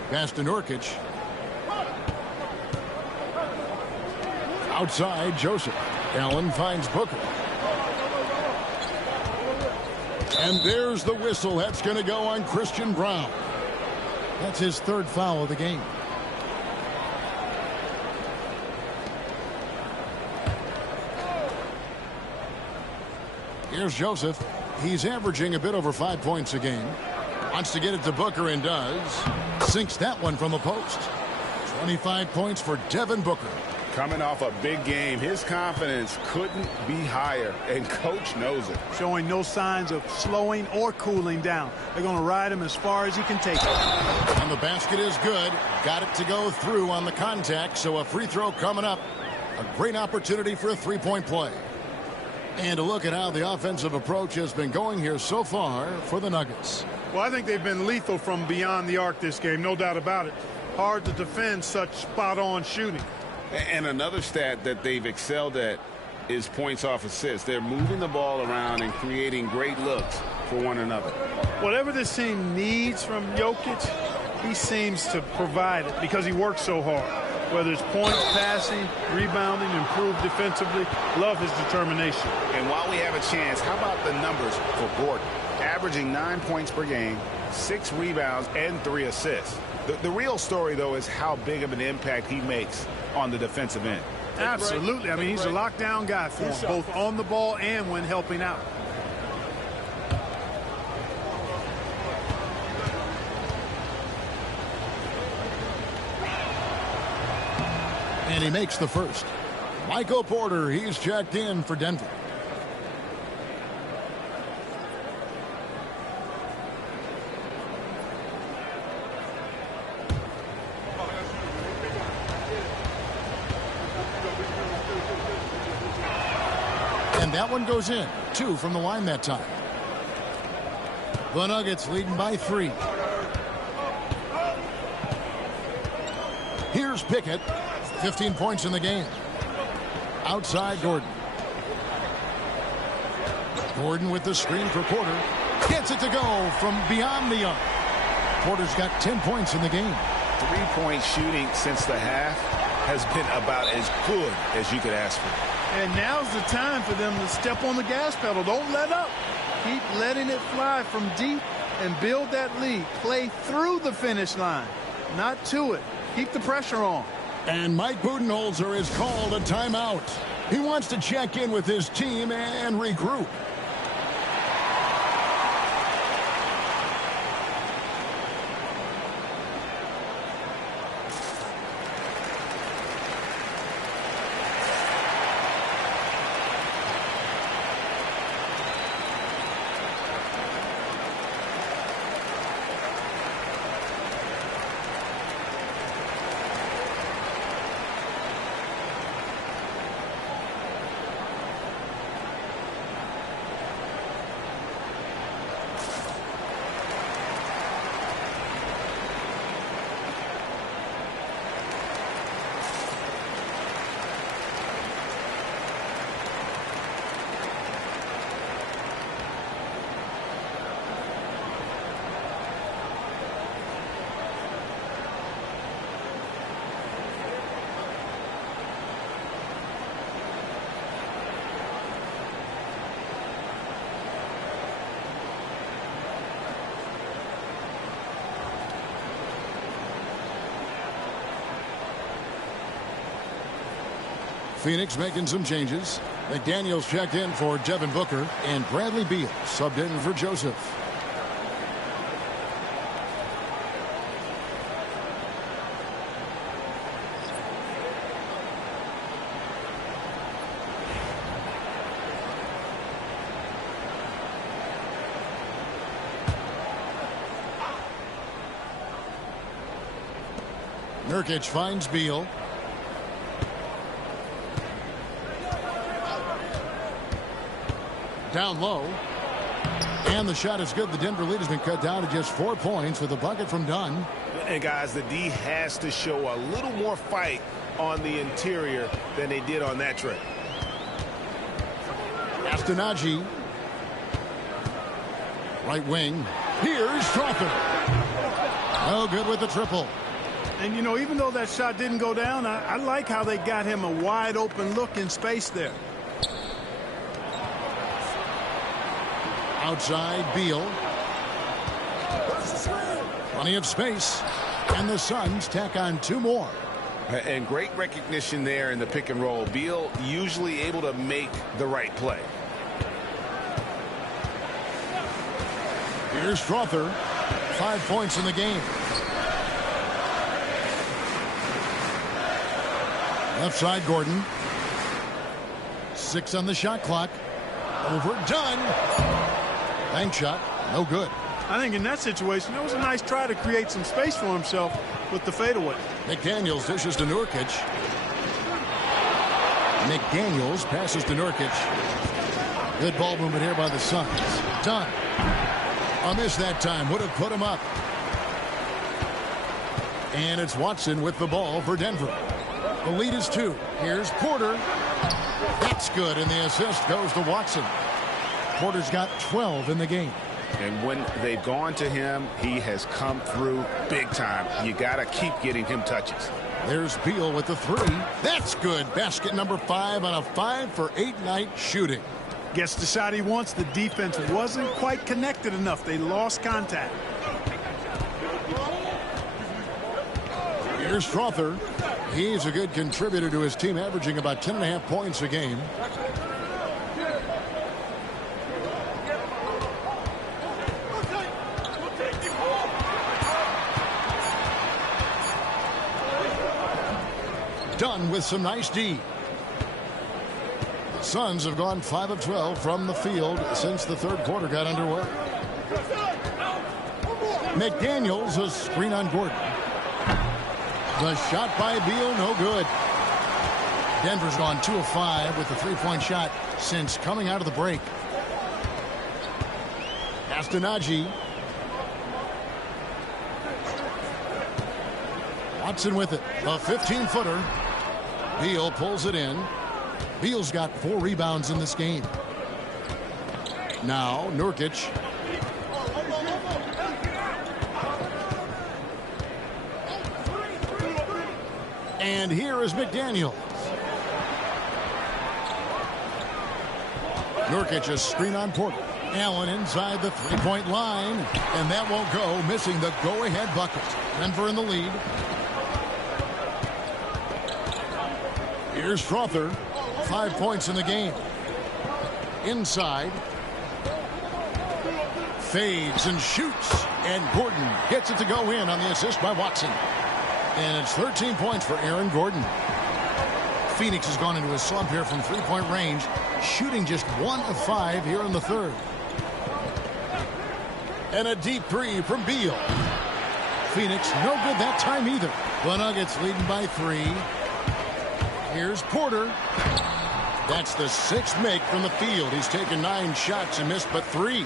Pass to Nurkic. Outside, Joseph. Allen finds Booker. And there's the whistle. That's going to go on Christian Brown. That's his third foul of the game. Here's Joseph. He's averaging a bit over 5 points a game. Wants to get it to Booker and does. Sinks that one from the post. 25 points for Devin Booker. Coming off a big game, his confidence couldn't be higher, and coach knows it. Showing no signs of slowing or cooling down. They're going to ride him as far as he can take it. And the basket is good. Got it to go through on the contact, so a free throw coming up. A great opportunity for a three-point play. And a look at how the offensive approach has been going here so far for the Nuggets. Well, I think they've been lethal from beyond the arc this game, no doubt about it. Hard to defend such spot-on shooting. And another stat that they've excelled at is points off assists. They're moving the ball around and creating great looks for one another. Whatever this team needs from Jokic, he seems to provide it because he works so hard. Whether it's points, passing, rebounding, improved defensively, love his determination. And while we have a chance, how about the numbers for Gordon? Averaging 9 points per game, 6 rebounds, and 3 assists. The real story, though, is how big of an impact he makes on the defensive end. Absolutely. I mean, he's a lockdown guy for him, both on the ball and when helping out. And he makes the first. Michael Porter, he's checked in for Denver. And that one goes in. 2 from the line that time. The Nuggets leading by 3. Here's Pickett. 15 points in the game. Outside Gordon. Gordon with the screen for Porter. Gets it to go from beyond the arc. Porter's got 10 points in the game. 3-point shooting since the half has been about as good as you could ask for. And now's the time for them to step on the gas pedal. Don't let up. Keep letting it fly from deep and build that lead. Play through the finish line, not to it. Keep the pressure on. And Mike Budenholzer has called a timeout. He wants to check in with his team and regroup. Phoenix making some changes. McDaniels checked in for Devin Booker, and Bradley Beal subbed in for Joseph. Nurkic finds Beal. Down low. And the shot is good. The Denver lead has been cut down to just 4 points with a bucket from Dunn. And guys, the D has to show a little more fight on the interior than they did on that trip. Astonagi. Right wing. Here's Strawther. No good with the triple. And, you know, even though that shot didn't go down, I like how they got him a wide open look in space there. Outside Beal. Plenty of space. And the Suns tack on 2 more. And great recognition there in the pick and roll. Beal usually able to make the right play. Here's Strawther. 5 points in the game. Left side Gordon. 6 on the shot clock. Overdone. Bank shot. No good. I think in that situation, that was a nice try to create some space for himself with the fadeaway. McDaniels dishes to Nurkic. McDaniels passes to Nurkic. Good ball movement here by the Suns. Done. A miss that time. Would have put him up. And it's Watson with the ball for Denver. The lead is 2. Here's Porter. That's good, and the assist goes to Watson. Porter's got 12 in the game. And when they've gone to him, he has come through big time. You got to keep getting him touches. There's Beal with the 3. That's good. Basket number 5 on a 5-for-8 night shooting. Gets the shot he wants. The defense wasn't quite connected enough. They lost contact. Here's Strawther. He's a good contributor to his team, averaging about 10.5 points a game. Dunn with some nice D. The Suns have gone 5 of 12 from the field since the third quarter got underway. McDaniels, a screen on Gordon. The shot by Beal, no good. Denver's gone 2 of 5 with the 3-point shot since coming out of the break. Astonagi. Watson with it. A 15-footer. Beal pulls it in. Beal's got 4 rebounds in this game. Now Nurkic. And here is McDaniels. Nurkic, a screen on Porter. Allen inside the 3-point line. And that won't go, missing the go-ahead bucket. Denver in the lead. Here's Strawther. 5 points in the game. Inside. Fades and shoots. And Gordon gets it to go in on the assist by Watson. And it's 13 points for Aaron Gordon. Phoenix has gone into a slump here from 3-point range, shooting just 1 of 5 here in the third. And a deep 3 from Beal. Phoenix no good that time either. The Nuggets leading by 3. Here's Porter. That's the 6th make from the field. He's taken 9 shots and missed but 3.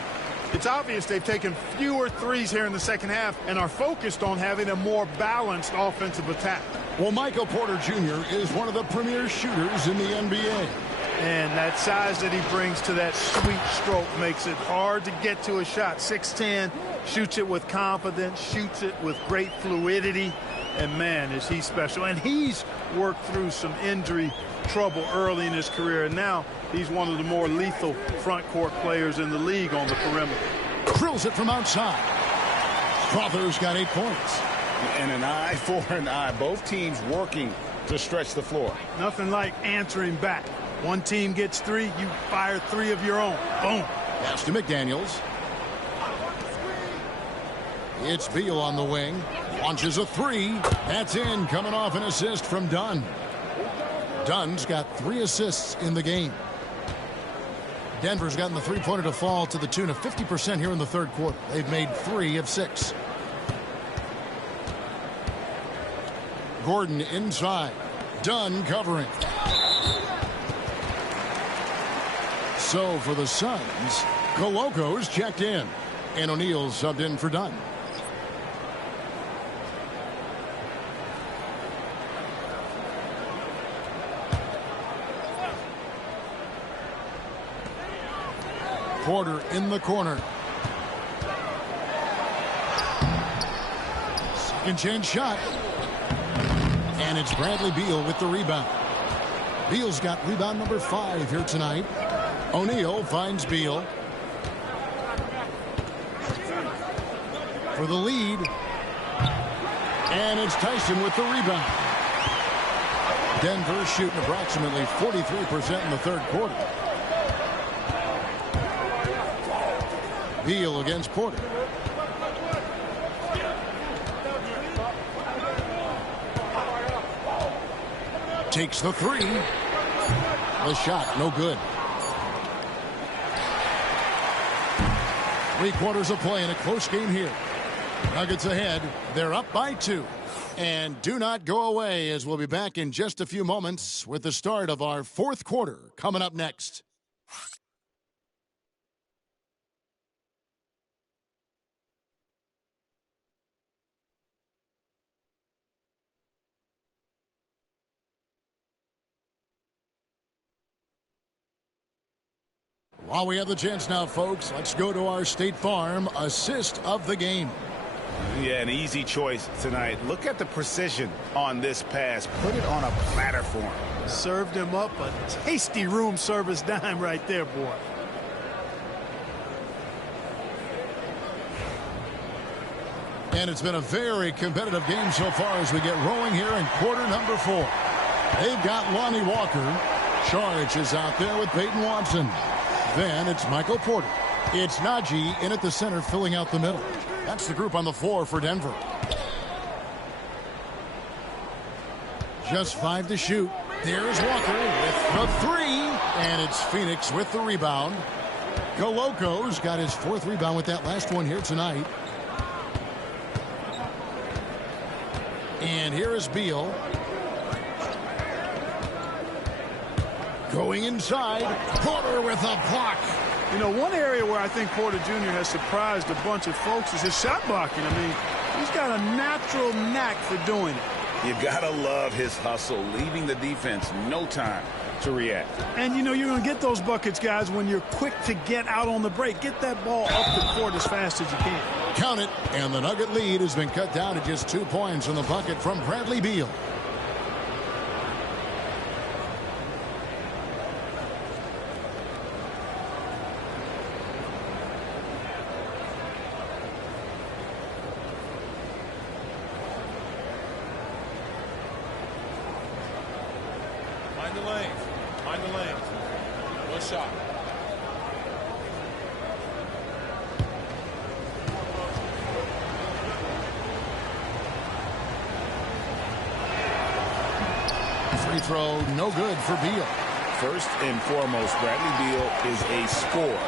It's obvious they've taken fewer threes here in the second half and are focused on having a more balanced offensive attack. Well, Michael Porter Jr. is one of the premier shooters in the NBA. And that size that he brings to that sweet stroke makes it hard to get to a shot. 6'10", shoots it with confidence, shoots it with great fluidity. And, man, is he special. And he's worked through some injury trouble early in his career. And now he's one of the more lethal front court players in the league on the perimeter. Drills it from outside. Strawther's got 8 points. And an eye for an eye. Both teams working to stretch the floor. Nothing like answering back. One team gets 3, you fire 3 of your own. Boom. Pass to McDaniels. It's Beal on the wing. Launches a 3. That's in, coming off an assist from Dunn. Dunn's got 3 assists in the game. Denver's gotten the three-pointer to fall to the tune of 50% here in the third quarter. They've made 3 of 6. Gordon inside. Dunn covering. So for the Suns, Coloco's checked in, and O'Neal subbed in for Dunn. Porter in the corner. Second chance shot. And it's Bradley Beal with the rebound. Beal's got rebound number 5 here tonight. O'Neal finds Beal for the lead. And it's Tyson with the rebound. Denver shooting approximately 43% in the third quarter. Beal against Porter. Takes the 3. The shot, no good. 3 quarters of play in a close game here. Nuggets ahead. They're up by 2. And do not go away, as we'll be back in just a few moments with the start of our fourth quarter coming up next. While we have the chance now, folks, let's go to our State Farm assist of the game. Yeah, an easy choice tonight. Look at the precision on this pass. Put it on a platter for him. Served him up a tasty room service dime right there, boy. And it's been a very competitive game so far as we get rolling here in quarter number 4. They've got Lonnie Walker. Charge is out there with Peyton Watson. Then it's Michael Porter. It's Najee in at the center, filling out the middle. That's the group on the floor for Denver. Just 5 to shoot. There's Walker with the 3. And it's Phoenix with the rebound. Coloco's got his 4th rebound with that last one here tonight. And here is Beal. Going inside, Porter with a block. You know, one area where I think Porter Jr. has surprised a bunch of folks is his shot blocking. I mean, he's got a natural knack for doing it. You gotta love his hustle, leaving the defense no time to react. And, you know, you're going to get those buckets, guys, when you're quick to get out on the break. Get that ball up the court as fast as you can. Count it, and the Nugget lead has been cut down to just 2 points on the bucket from Bradley Beal. Mind the lane. One shot. Free throw, no good for Beal. First and foremost, Bradley Beal is a scorer.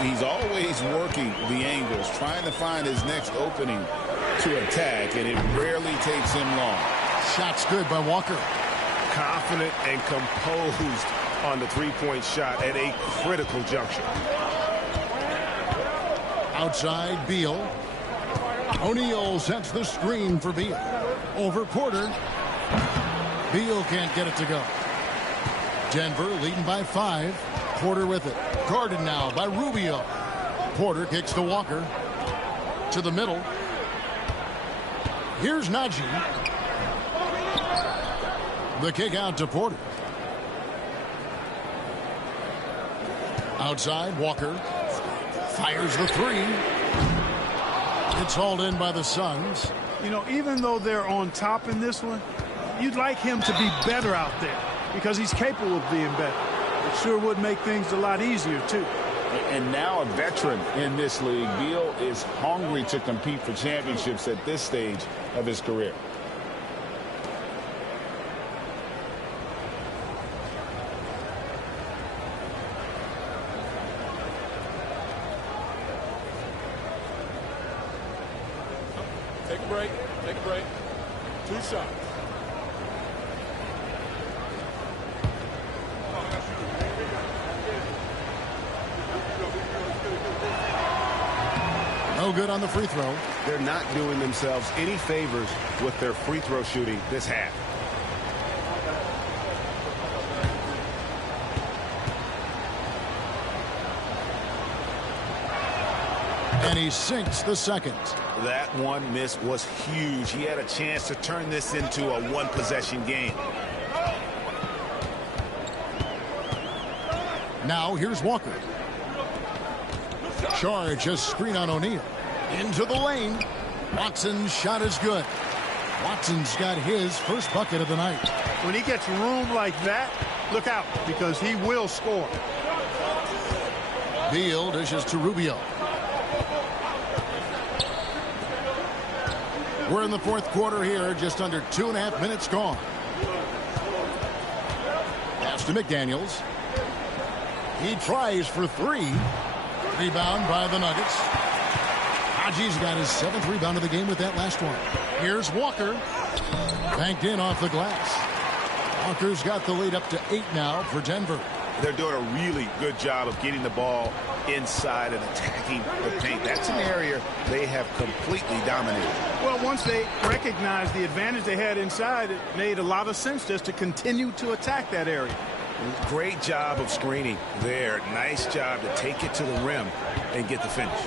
He's always working the angles, trying to find his next opening to attack, and it rarely takes him long. Shot's good by Walker. Confident and composed on the three-point shot at a critical juncture. Outside, Beal. O'Neal sets the screen for Beal. Over Porter. Beal can't get it to go. Denver leading by 5. Porter with it. Guarded now by Rubio. Porter kicks to Walker. To the middle. Here's Najee. The kick out to Porter. Outside, Walker fires the 3. It's hauled in by the Suns. You know, even though they're on top in this one, you'd like him to be better out there because he's capable of being better. It sure would make things a lot easier, too. And now a veteran in this league, Beal is hungry to compete for championships at this stage of his career. Take a break. Take a break. 2 shots. No good on the free throw. They're not doing themselves any favors with their free throw shooting this half. And he sinks the second. That one miss was huge. He had a chance to turn this into a one-possession game. Now here's Walker. Charge a screen on O'Neal. Into the lane. Watson's shot is good. Watson's got his first bucket of the night. When he gets room like that, look out, because he will score. Beal dishes to Rubio. We're in the fourth quarter here, just under 2.5 minutes gone. Pass to McDaniels. He tries for 3. Rebound by the Nuggets. Haji's got his 7th rebound of the game with that last one. Here's Walker. Banked in off the glass. Walker's got the lead up to 8 now for Denver. They're doing a really good job of getting the ball inside and attacking the paint. That's an area they have completely dominated. Well, once they recognized the advantage they had inside, it made a lot of sense just to continue to attack that area. Great job of screening there. Nice job to take it to the rim and get the finish.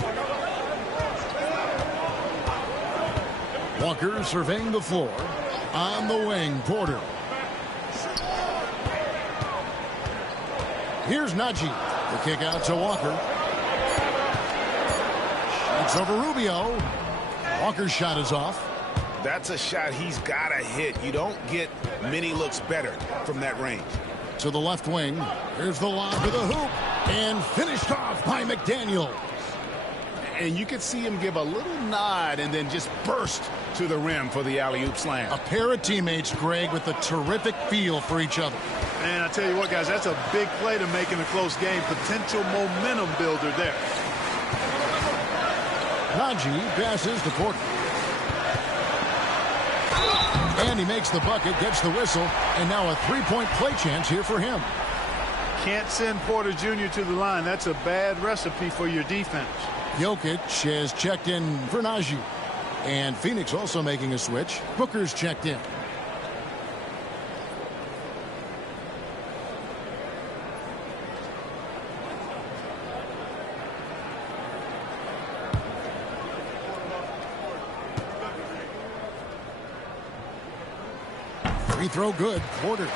Walker surveying the floor. On the wing, Porter. Here's Najee. The kick out to Walker. Shoots over Rubio. Walker's shot is off. That's a shot he's got to hit. You don't get many looks better from that range. To the left wing. Here's the lob to the hoop. And finished off by McDaniels. And you could see him give a little nod and then just burst to the rim for the alley-oop slam. A pair of teammates, Greg, with a terrific feel for each other. And I tell you what, guys, that's a big play to make in a close game. Potential momentum builder there. Najee passes to Porter. And he makes the bucket, gets the whistle, and now a 3-point play chance here for him. Can't send Porter Jr. to the line. That's a bad recipe for your defense. Jokic has checked in for Najee. And Phoenix also making a switch. Booker's checked in. Free throw good. Porter.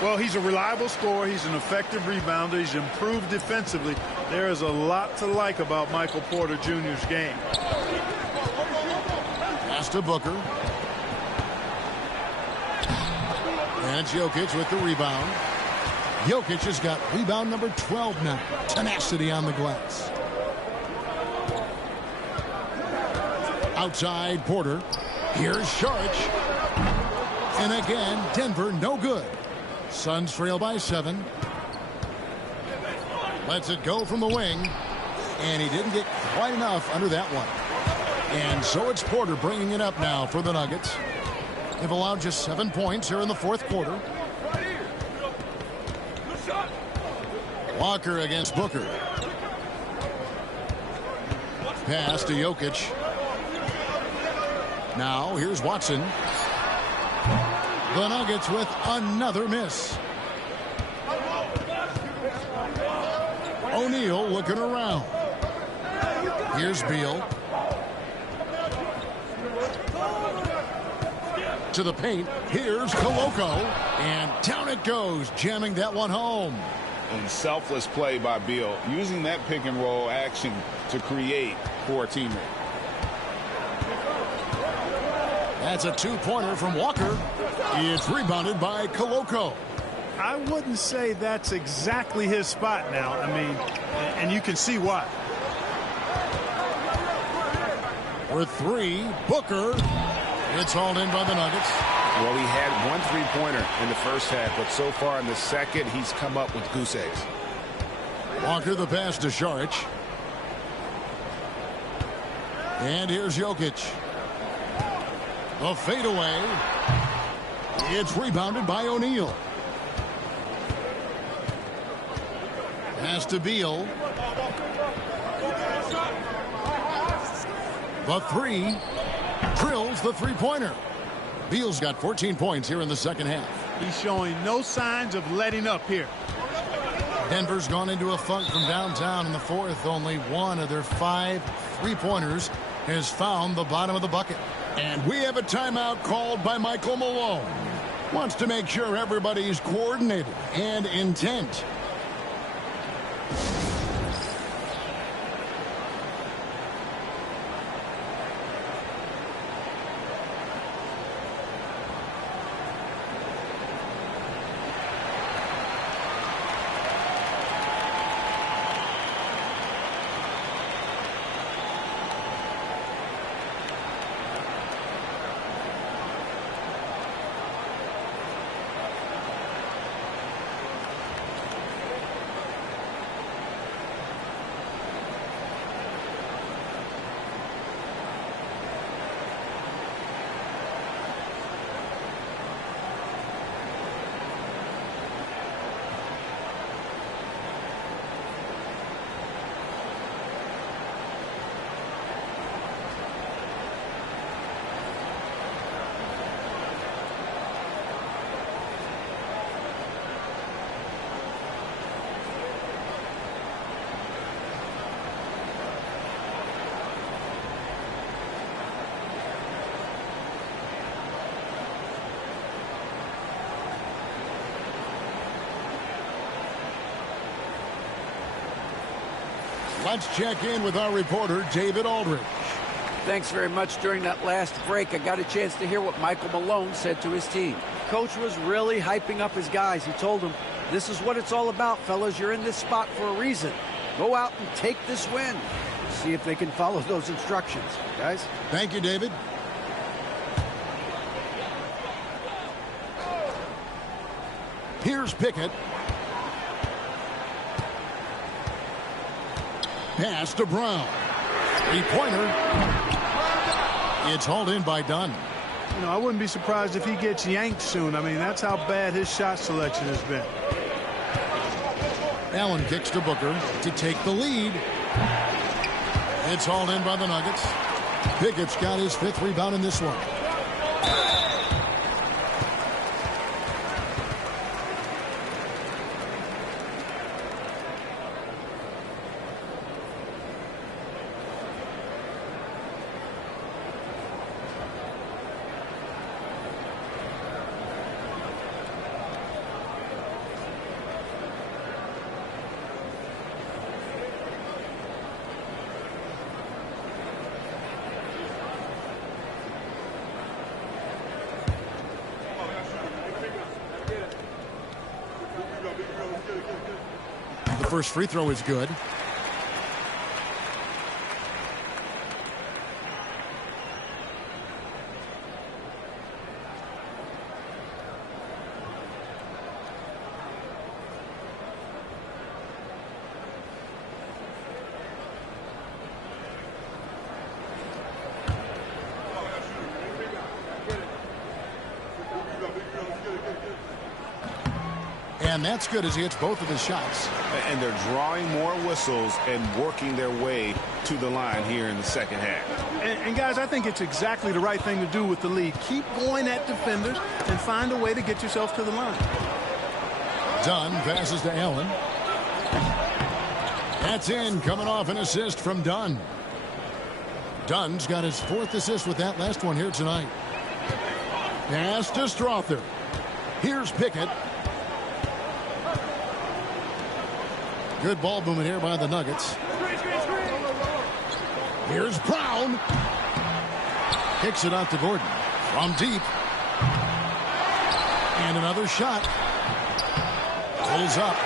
Well, he's a reliable scorer. He's an effective rebounder. He's improved defensively. There is a lot to like about Michael Porter Jr.'s game. Pass to Booker. And it's Jokic with the rebound. Jokic has got rebound number 12 now. Tenacity on the glass. Outside Porter. Here's Saric. And again, Denver no good. Suns trail by 7. Lets it go from the wing. And he didn't get quite enough under that one. And so it's Porter bringing it up now for the Nuggets. They've allowed just 7 points here in the fourth quarter. Walker against Booker. Pass to Jokic. Now here's Watson. The Nuggets with another miss. O'Neal looking around. Here's Beal. To the paint. Here's Koloko. And down it goes, jamming that one home. And selfless play by Beal, using that pick and roll action to create for a teammate. That's a 2-pointer from Walker. It's rebounded by Koloko. I wouldn't say that's exactly his spot now. I mean, and you can see why. For three, Booker. It's hauled in by the Nuggets. Well, he had one three-pointer in the first half, but so far in the second, he's come up with goose eggs. Walker the pass to Šarić. And here's Jokic. The fadeaway. It's rebounded by O'Neal. Pass to Beal. The three. Drills the three-pointer. Beal's got 14 points here in the second half. He's showing no signs of letting up here. Denver's gone into a funk from downtown in the fourth. Only one of their 5 three-pointers has found the bottom of the bucket. And we have a timeout called by Michael Malone. Wants to make sure everybody's coordinated and intent. Let's check in with our reporter, David Aldridge. Thanks very much. During that last break, I got a chance to hear what Michael Malone said to his team. Coach was really hyping up his guys. He told them, this is what it's all about, fellas. You're in this spot for a reason. Go out and take this win. See if they can follow those instructions, guys. Thank you, David. Here's Pickett. Pass to Brown. Three-pointer. It's hauled in by Dunn. You know, I wouldn't be surprised if he gets yanked soon. I mean, that's how bad his shot selection has been. Allen kicks to Booker to take the lead. It's hauled in by the Nuggets. Pickett's got his 5th rebound in this one. First free throw is good. And that's good as he hits both of his shots. And they're drawing more whistles and working their way to the line here in the second half. And guys, I think it's exactly the right thing to do with the lead. Keep going at defenders and find a way to get yourself to the line. Dunn passes to Allen. That's in, coming off an assist from Dunn. Dunn's got his 4th assist with that last one here tonight. Pass to Strother. Here's Pickett. Good ball movement here by the Nuggets. Here's Brown. Kicks it out to Gordon. From deep. And another shot. Pulls up.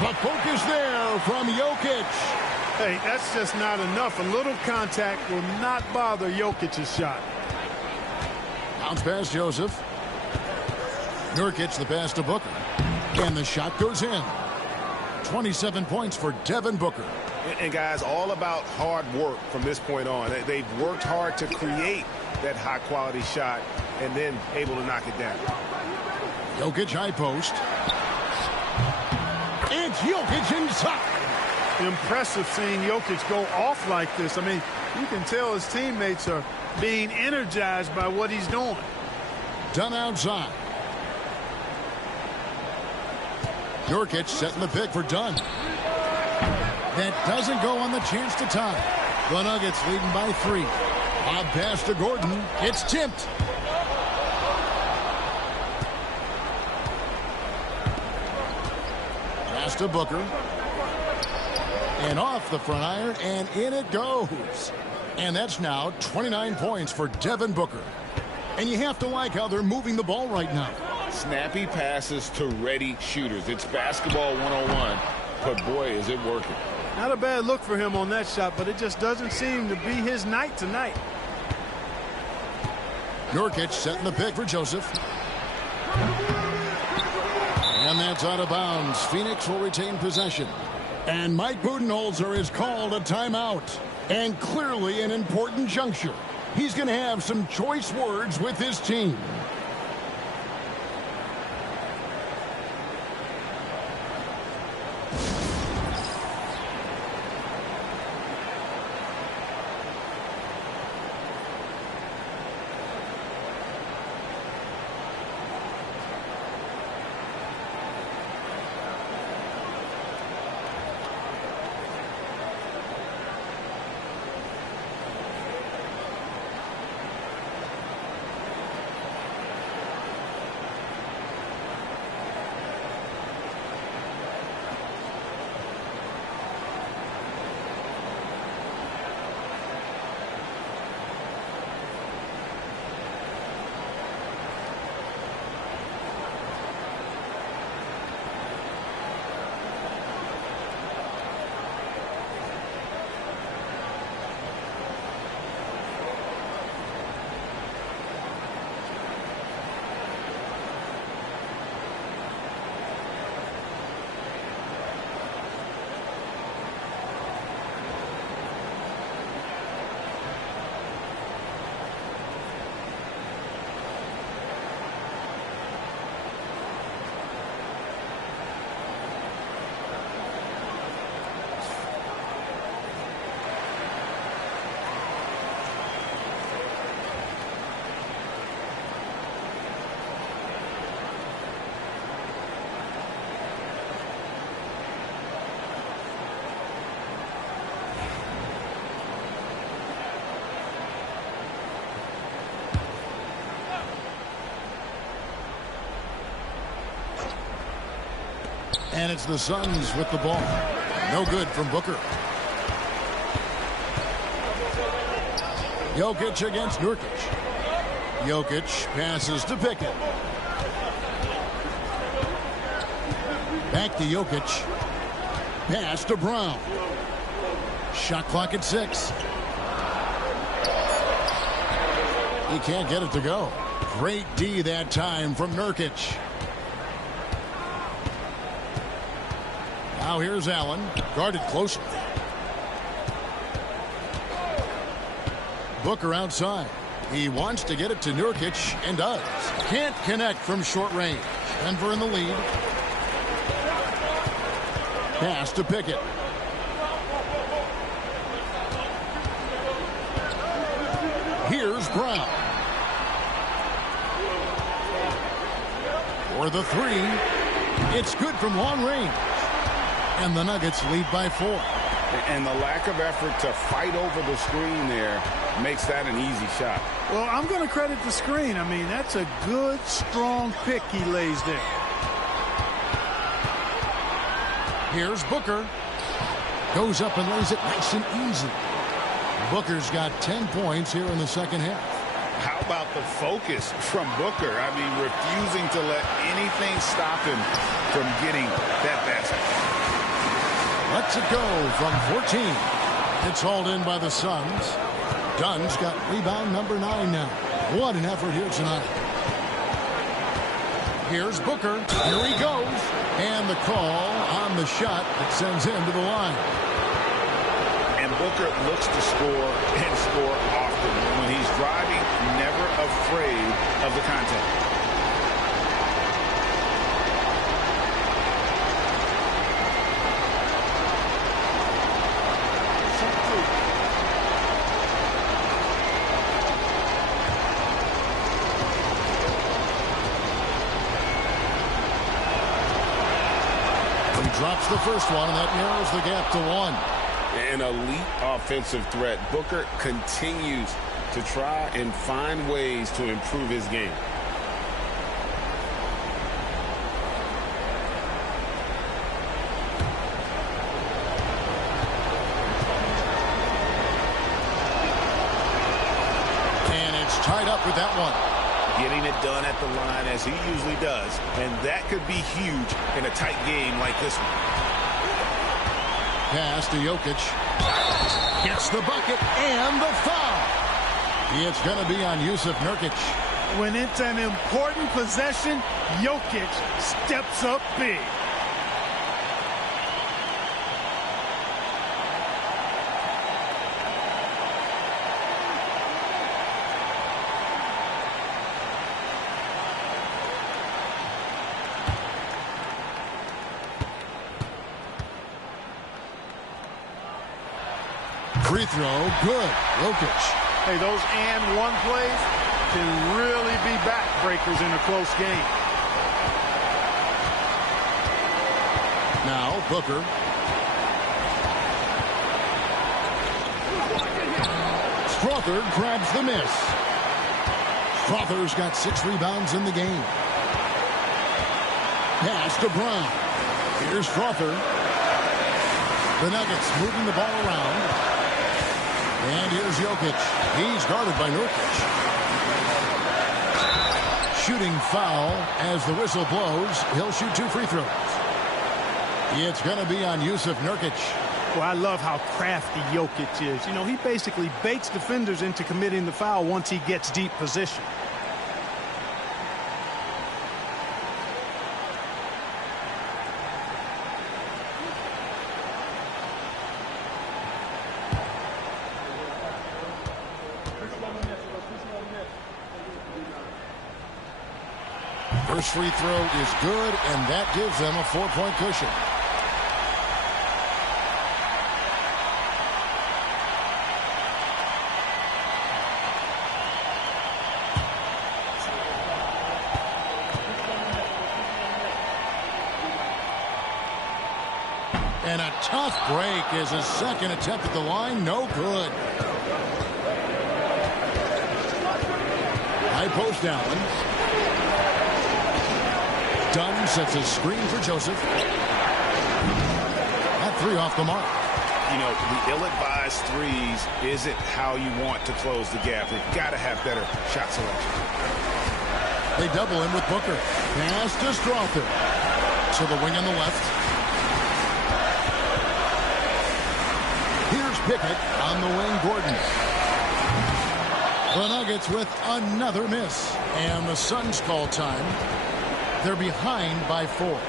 The focus there from Jokic. Hey, that's just not enough. A little contact will not bother Jokic's shot. Bounce pass Joseph. Nurkic the pass to Booker. And the shot goes in. 27 points for Devin Booker. And guys, all about hard work from this point on. They've worked hard to create that high-quality shot and then able to knock it down. Jokic high post. It's Jokic inside. Impressive seeing Jokic go off like this. I mean, you can tell his teammates are being energized by what he's doing. Done outside. Nurkic setting the pick for Dunn. That doesn't go on the chance to tie. The Nuggets leading by 3. Lob pass to Gordon. It's tipped. Pass to Booker. And off the front iron, and in it goes. And that's now 29 points for Devin Booker. And you have to like how they're moving the ball right now. Snappy passes to ready shooters. It's basketball 101, but boy, is it working. Not a bad look for him on that shot, but it just doesn't seem to be his night tonight. Nurkic setting the pick for Joseph. And that's out of bounds. Phoenix will retain possession. And Mike Budenholzer is called a timeout. And clearly an important juncture. He's going to have some choice words with his team. And it's the Suns with the ball. No good from Booker. Jokic against Nurkic. Jokic passes to Pickett. Back to Jokic. Pass to Brown. Shot clock at 6. He can't get it to go. Great D that time from Nurkic. Now here's Allen, guarded closely. Booker outside. He wants to get it to Nurkic and does. Can't connect from short range. Denver in the lead. Pass to Pickett. Here's Brown. For the 3. It's good from long range. And the Nuggets lead by 4. And the lack of effort to fight over the screen there makes that an easy shot. Well, I'm going to credit the screen. I mean, that's a good, strong pick he lays there. Here's Booker. Goes up and lays it nice and easy. Booker's got 10 points here in the second half. How about the focus from Booker? I mean, refusing to let anything stop him from getting that basket. Lets it go from 14. It's hauled in by the Suns. Dunn's got rebound number 9 now. What an effort here tonight. Here's Booker. Here he goes. And the call on the shot that sends him to the line. And Booker looks to score and score often. When he's driving, never afraid of the contact. Drops the first one, and that narrows the gap to 1. An elite offensive threat. Booker continues to try and find ways to improve his game. And it's tied up with that one. Getting it done at the line as he usually does. And that could be huge in a tight game like this one. Pass to Jokic. Gets the bucket and the foul. It's going to be on Jusuf Nurkic. When it's an important possession, Jokic steps up big. Free throw, good. Jokic. Hey, those and one plays can really be backbreakers in a close game. Now, Booker. Strother grabs the miss. Strother's got 6 rebounds in the game. Pass to Brown. Here's Strother. The Nuggets moving the ball around. And here's Jokic. He's guarded by Nurkic. Shooting foul as the whistle blows. He'll shoot 2 free throws. It's going to be on Jusuf Nurkic. Well, I love how crafty Jokic is. You know, he basically baits defenders into committing the foul once he gets deep position. First free throw is good, and that gives them a 4-point cushion. And a tough break is his second attempt at the line. No good. High post Allen. Dunn sets a screen for Joseph. That 3 off the mark. You know, the ill-advised threes isn't how you want to close the gap. They've got to have better shot selection. They double him with Booker. Pass to Strother. To the wing on the left. Here's Pickett on the wing, Gordon. The Nuggets with another miss. And the Suns call time. They're behind by 4.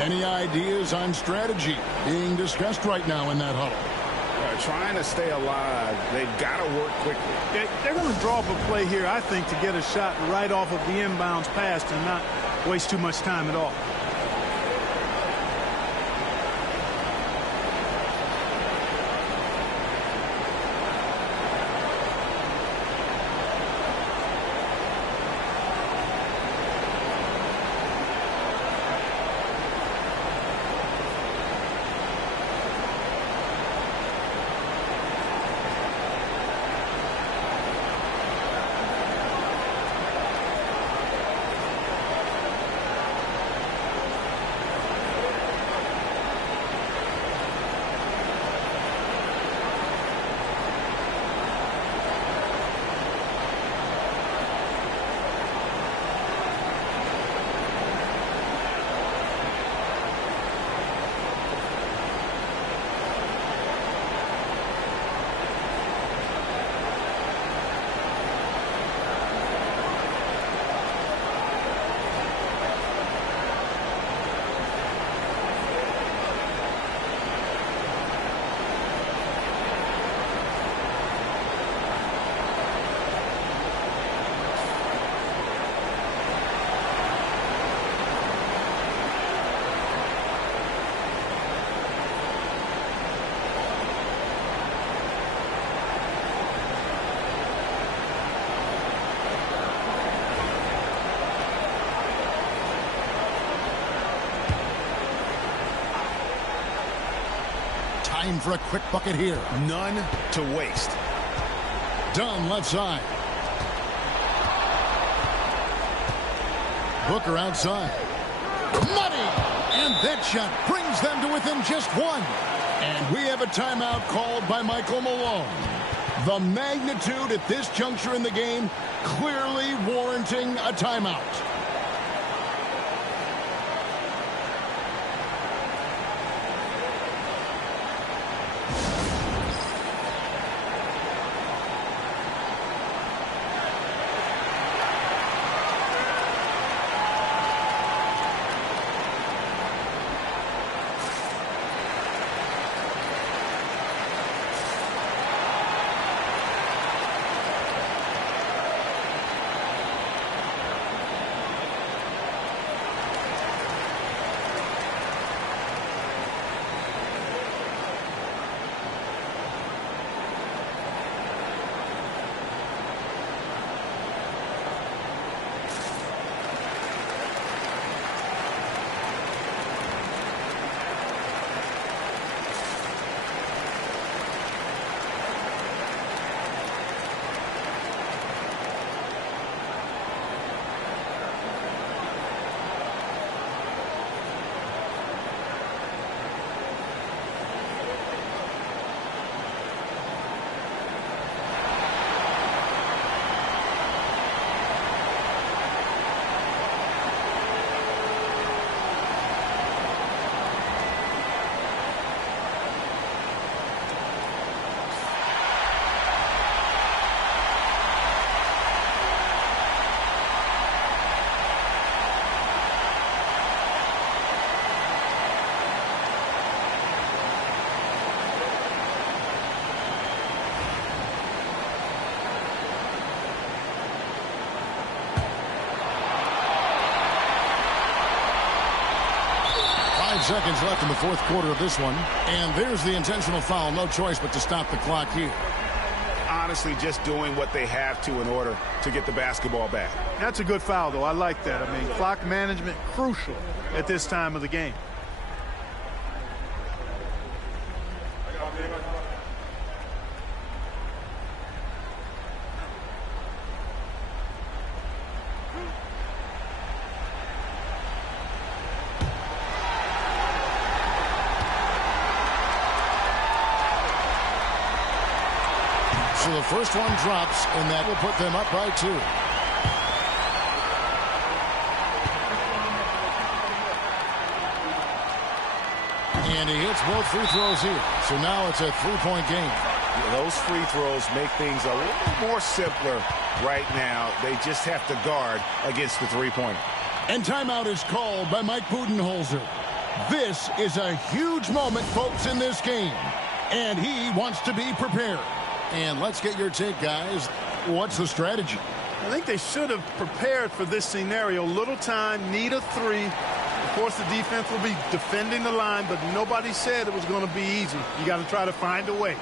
Any ideas on strategy being discussed right now in that huddle? Trying to stay alive. They've got to work quickly. They're going to draw up a play here, I think, to get a shot right off of the inbounds pass and not waste too much time at all. aim for a quick bucket here. None to waste. Dunn left side. Booker outside. Money! And that shot brings them to within just one. And we have a timeout called by Michael Malone. The magnitude at this juncture in the game clearly warranting a timeout. Seconds left in the fourth quarter of this one. And there's the intentional foul. No choice but to stop the clock here. Honestly, just doing what they have to in order to get the basketball back. That's a good foul, though. I like that. I mean, clock management crucial at this time of the game. So the first one drops, and that will put them up by 2. And he hits both free throws here. So now it's a 3-point game. Those free throws make things a little more simpler right now. They just have to guard against the three-pointer. And timeout is called by Mike Budenholzer. This is a huge moment, folks, in this game. And he wants to be prepared. And let's get your take, guys. What's the strategy? I think they should have prepared for this scenario. Little time, need a 3. Of course, the defense will be defending the line, but nobody said it was going to be easy. You got to try to find a way.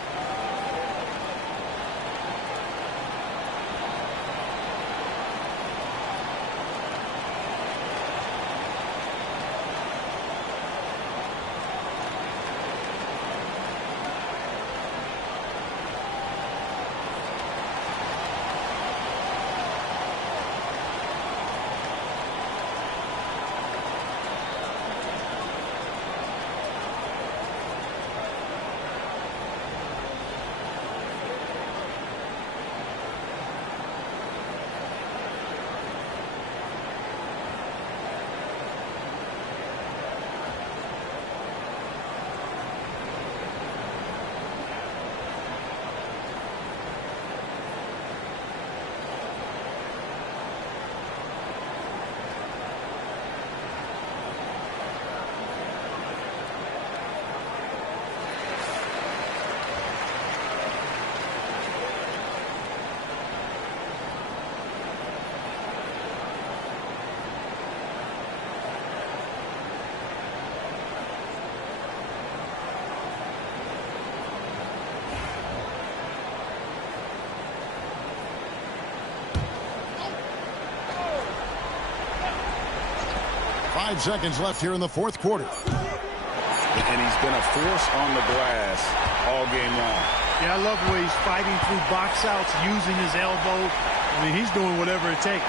Five seconds left here in the fourth quarter. And and he's been a force on the glass all game long. Yeah, I love the way he's fighting through box outs, using his elbow. I mean, he's doing whatever it takes.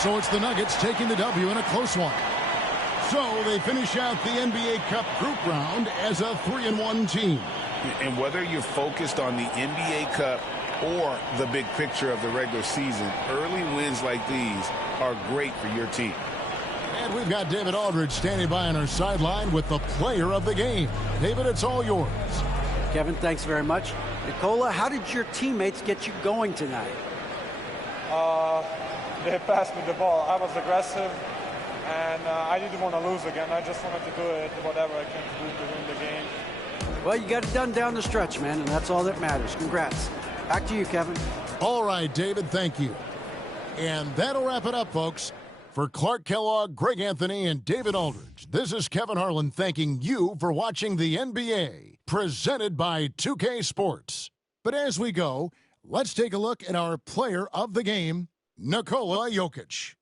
So it's the Nuggets taking the W in a close one. So they finish out the NBA Cup group round as a 3-1 team. And whether you're focused on the NBA Cup or the big picture of the regular season, early wins like these are great for your team. And we've got David Aldridge standing by on our sideline with the player of the game. David, it's all yours. Kevin, thanks very much. Nikola, how did your teammates get you going tonight? They passed me the ball. I was aggressive, and I didn't want to lose again. I just wanted to do it, whatever I can do to win the game. Well, you got it done down the stretch, man, and that's all that matters. Congrats. Back to you, Kevin. All right, David, thank you. And that'll wrap it up, folks. For Clark Kellogg, Greg Anthony, and David Aldridge, this is Kevin Harlan thanking you for watching the NBA, presented by 2K Sports. But as we go, let's take a look at our player of the game, Nikola Jokic.